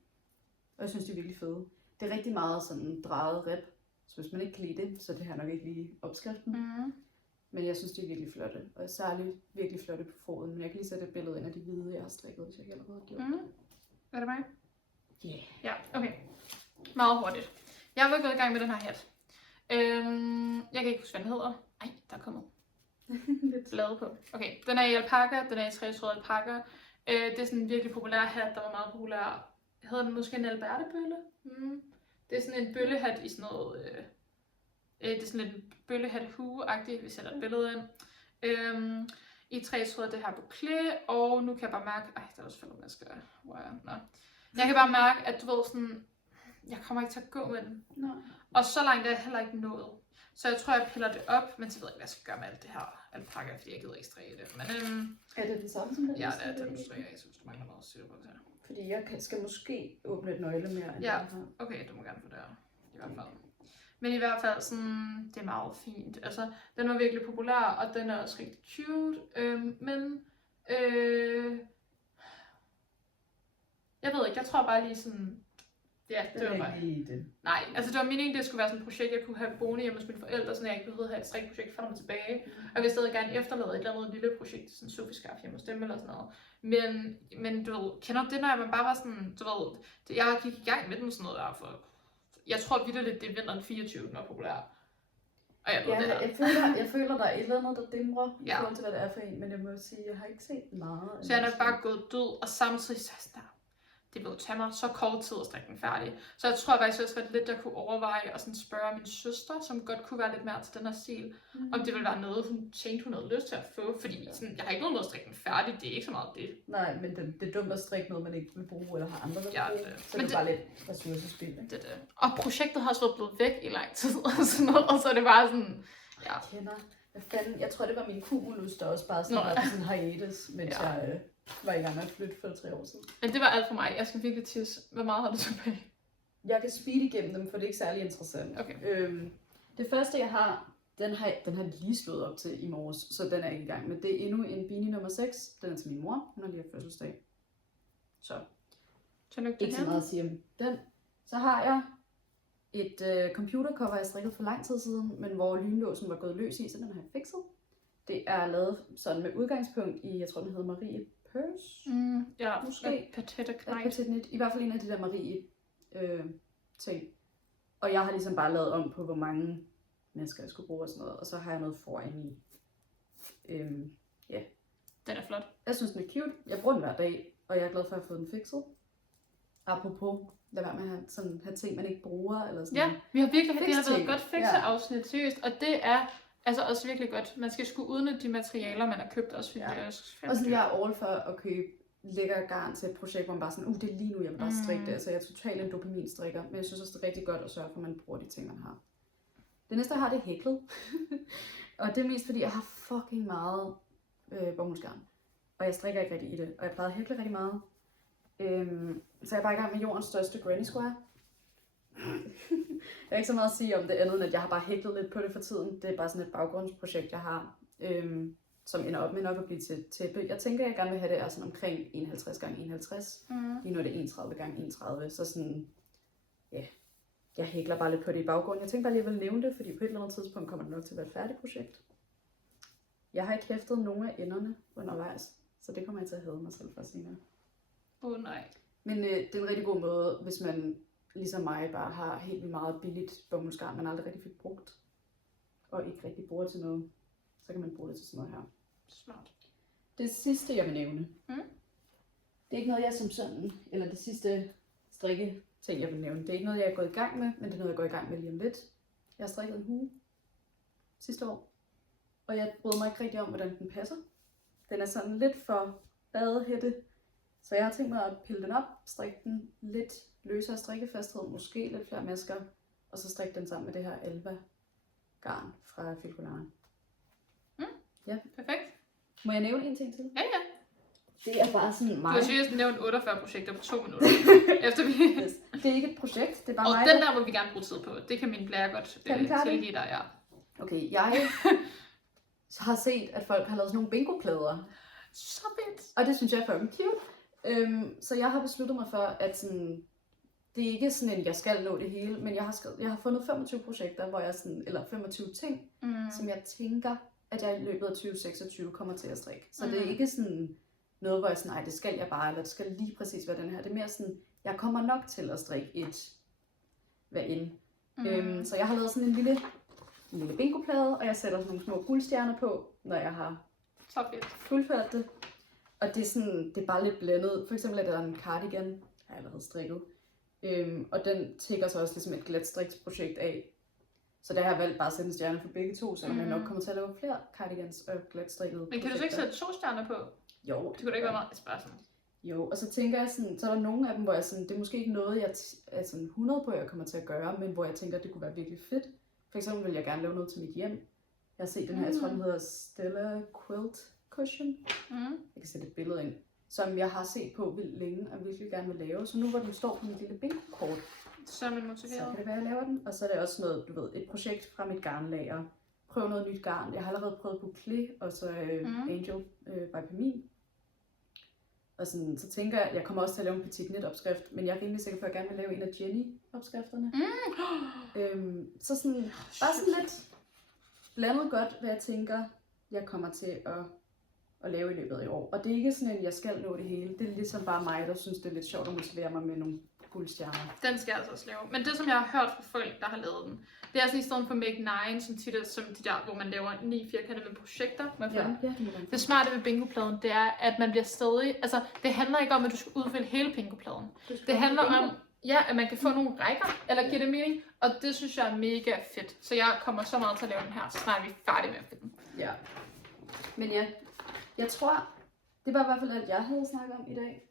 Og jeg synes, de er virkelig fede. Det er rigtig meget sådan drejet reb, så hvis man ikke kan lide det, så det her nok ikke lige opskriften. Men jeg synes, de er virkelig flotte, og særligt virkelig flotte på foden. Men jeg kan lige sætte et billede ind af de hvide, jeg har strikket, hvis jeg ikke allerede har gjort det. Er det mig? Yeah. Ja, okay. Meget hurtigt. Jeg var gået i gang med den her hat. Jeg kan ikke huske, hvad den hedder. Ej, der er kommet lidt blade på. Okay, den er i alpaca, den er i 3-tråd alpaca. Det er sådan en virkelig populær hat, der var meget populær. Hedder den måske en Albertebølle? Det er sådan en bøllehat i sådan noget... det er sådan lidt en bøllehat hue-agtigt, vi sætter et billede ind. I 3-tråd det her bouclé, og nu kan jeg bare mærke... Ej, der er også faldet, jeg skal... Jeg kan bare mærke, at du ved sådan... Jeg kommer ikke til at gå med den. Og så langt er jeg heller ikke nået. Så jeg tror, jeg piller det op, men så ved jeg ikke, hvad jeg skal gøre med alt det her alpaca, fordi jeg gider ikke strikke det. Men, er det den samme som den? Ja, det er den, du strikker. Jeg synes, du mangler noget syre på det her. Fordi jeg skal måske åbne et nøgle mere, end ja, okay, du må gerne få det her. I hvert fald. Men i hvert fald, sådan, det er meget fint. Altså, den var virkelig populær, og den er også rigtig cute. Men, jeg ved ikke, jeg tror bare lige sådan... Ja, det var bare... Nej, altså det var meningen, det skulle være sådan et projekt, jeg kunne have boende hjemme hos mine forældre, så jeg ikke behøvede at have et strikprojekt frem og tilbage. Og jeg vil stadig gerne efterlade et eller andet lille projekt, sådan en sofaskaf hjemme hos dem eller sådan noget. Men du ved, kender det, når man bare var sådan, du ved, jeg gik i gang med den sådan noget der for... Jeg tror vitterligt, det er vinteren 24, den var populær. Og jeg ved det her. Jeg føler, der er et eller andet, der dæmrer i forhold til, hvad det er for en, men jeg må sige, jeg har ikke set meget. Så jeg er nok bare gået død, og samtidig så sådan der. Det vil jo tage mig så kort tid at strikke den færdig. Så jeg tror faktisk også, at lidt der kunne overveje og sådan spørge min søster, som godt kunne være lidt mere til den her stil, om det ville være noget, hun tænkte, hun havde lyst til at få. Fordi sådan, jeg har ikke noget med at strikke den færdig, det er ikke så meget det. Nej, men det er dumt at strikke noget, man ikke vil bruge, eller har andre, der vil bruge. Så det er bare lidt ressourcespil, ikke? Det. Og projektet har også været blevet væk i lang tid, og sådan noget, og så er det bare sådan, ja. Jeg kender. Hvad fanden? Jeg tror, det var min cumulus, der også bare sådan var på sådan hiatus, mens jeg var i gang med at flytte for 3 år siden. Men det var alt for mig. Jeg skal virkelig tisse. Hvor meget har du tilbage? Jeg kan speede igennem dem, for det er ikke særlig interessant. Okay. Det første, jeg har, den har lige slået op til i morges, så den er ikke i gang. Men det er endnu en beanie nummer 6. Den er til min mor. Hun har lige haft fødselsdag. Så ikke så meget at sige om den. Så har jeg et computercover, jeg strikkede for lang tid siden, men hvor lynlåsen var gået løs i, så den har jeg fikset. Det er lavet sådan med udgangspunkt i, jeg tror den hedder Marie Purse. Ja, måske. Petite Petit Knit. I hvert fald en af de der Marie ting. Og jeg har ligesom bare lavet om på, hvor mange mennesker jeg skulle bruge og sådan noget. Og så har jeg noget foran i. Den er flot. Jeg synes, den er cute. Jeg bruger den hver dag, og jeg er glad for at have fået den fikset. Apropos, lad være med at have ting, man ikke bruger. Eller sådan. Ja, vi har virkelig det har været et Fix-ting. godt fikseafsnit, seriøst. Og det er altså også virkelig godt. Man skal sgu udnytte de materialer, man har købt også. Og sådan, jeg er all for at købe lækker garn til et projekt, hvor man bare sådan, det er lige nu, jeg vil bare strikke det. Altså, jeg er totalt en dopaminstrikker, men jeg synes også, det er rigtig godt at sørge for, at man bruger de ting, man har. Det næste, jeg har, det er hæklet. Og det er mest, fordi jeg har fucking meget bomuldsgarn. Og jeg strikker ikke rigtig i det, og jeg plejede at hækle rigtig meget. Så jeg er bare i gang med jordens største granny square. Jeg har ikke så meget at sige om det andet, end at jeg har bare hæklet lidt på det for tiden. Det er bare sådan et baggrundsprojekt, jeg har, som ender op med nok at blive til tæppe. Jeg tænker, jeg gerne vil have det er sådan omkring 51 x 51. Lige nu er det 31 x 31, så sådan, ja, jeg hækler bare lidt på det i baggrunden. Jeg tænker bare lige, at jeg vil nævne det, fordi på et eller andet tidspunkt kommer det nok til at være et færdigt projekt. Jeg har ikke hæftet nogen af enderne undervejs, så det kommer jeg til at hæve mig selv for senere. Nej. Men det er en rigtig god måde, hvis man ligesom mig bare har helt vildt meget billigt bomuldsgarn, man aldrig rigtig fik brugt, og ikke rigtig bruger til noget, så kan man bruge det til sådan noget her. Smart. Det sidste, jeg vil nævne, det er ikke noget, jeg som sådan, eller det sidste strikke ting, jeg vil nævne, det er ikke noget, jeg er gået i gang med, men det er noget, jeg går i gang med lige om lidt. Jeg har strikket en hue sidste år, og jeg bryder mig ikke rigtig om, hvordan den passer. Den er sådan lidt for badehætte, så jeg har tænkt mig at pille den op, strikke den lidt løsere strikkefasthed, måske lidt flere masker, og så strikke den sammen med det her Alva garn fra Filcolare. Ja. Perfekt. Må jeg nævne en ting til? Ja. Det er bare sådan Du mig. har seriøst nævnt 48 projekter på 2 minutter. Efter vi... Det er ikke et projekt, det er bare Og mig. den der må vi gerne bruge tid på. Det kan min blære godt tilgive dig, ja. Okay, jeg har set, at folk har lavet sådan nogle bingo-plader. Så fedt. Og det synes jeg er fucking cute. Så jeg har besluttet mig for, at sådan, det er ikke sådan en, jeg skal nå det hele, men jeg har fundet 25 projekter, hvor jeg sådan, eller 25 ting, som jeg tænker, at jeg i løbet af 2026 kommer til at strikke. Så det er ikke sådan noget, hvor jeg sådan, nej, det skal jeg bare, eller det skal lige præcis være den her. Det er mere sådan, jeg kommer nok til at strikke et hver ende. Så jeg har lavet sådan en lille bingoplade, og jeg sætter sådan nogle små guldstjerner på, når jeg har fuldført det. Og det er, sådan, det er bare lidt blandet. For eksempel er der en cardigan, har jeg allerede strikket. Og den tækker så også ligesom et glatstriksprojekt af. Så der har jeg valgt bare at sætte en stjerne for begge to, så jeg nok kommer til at lave flere cardigans og glatstrikkede Men kan du så ikke sætte 2 stjerner på? Jo. Det kunne da ikke være meget spørgsmål. Jo, og så tænker jeg sådan, så er der nogle af dem, hvor jeg sådan, det er måske ikke noget, jeg er sådan 100 på, jeg kommer til at gøre, men hvor jeg tænker, at det kunne være virkelig fedt. For eksempel vil jeg gerne lave noget til mit hjem. Jeg har set den her, jeg tror den hedder Stella Quilt Cushion. Jeg kan sætte et billede ind, som jeg har set på vildt længe og virkelig gerne vil lave. Så nu hvor den står på mit lille bingo-kort, så er man motiveret. Så kan det være, at jeg laver den. Og så er det også noget, du ved, et projekt fra mit garnlager. Prøv noget nyt garn. Jeg har allerede prøvet bouclé og så Angel by Pamin. Og sådan, så tænker jeg, jeg kommer også til at lave en Petit Knit opskrift, men jeg er rimelig sikker på, at jeg gerne vil lave en af Jenny opskrifterne. Så sådan, bare sådan lidt blandet godt, hvad jeg tænker, jeg kommer til at lave i løbet af i år. Og det er ikke sådan en, jeg skal nå det hele. Det er ligesom bare mig, der synes, det er lidt sjovt at motivere mig med nogle guldstjerner. Den skal jeg altså også lave. Men det, som jeg har hørt fra folk, der har lavet den, det er altså i stedet for Make 9, som tit er som de der, hvor man laver 9 firkanter med projekter. Det smarte ved bingopladen, det er, at man bliver stadig... Altså, det handler ikke om, at du skal udfylde hele bingopladen. Det handler om, at man kan få nogle rækker, eller giver det mening? Og det synes jeg er mega fedt. Så jeg kommer så meget til at lave den her, så snart vi er færdige med at finde den. Ja. Men ja, jeg tror, det var i hvert fald alt, jeg havde snakket om i dag.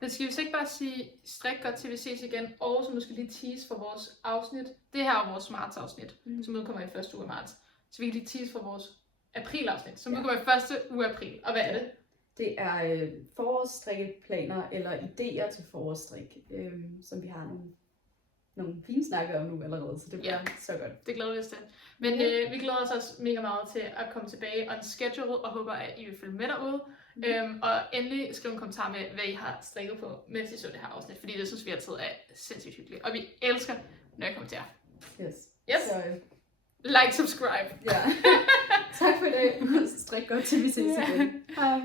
Men skal vi så ikke bare sige strik godt til vi ses igen, og så måske lige tease for vores afsnit. Det her er vores marts-afsnit, som udkommer i første uge af marts. Så vi kan lige tease for vores april-afsnit, som udkommer i første uge af april. Og hvad er det? Det er forårsstrikkeplaner eller idéer til forårsstrik, som vi har nogle fine snakker om nu allerede, så det bliver så godt. Det glæder vi os til. Men vi glæder os også mega meget til at komme tilbage on schedule, og håber, at I vil følge med derude. Og endelig skriv en kommentar med, hvad I har strikket på, mens I så det her afsnit, fordi det synes vi altid er sindssygt hyggeligt. Og vi elsker når jeg kommenterer. Yes. Yes. Så, Like, subscribe. ja. Tak for i dag. Strik godt til vi ses igen. Hej.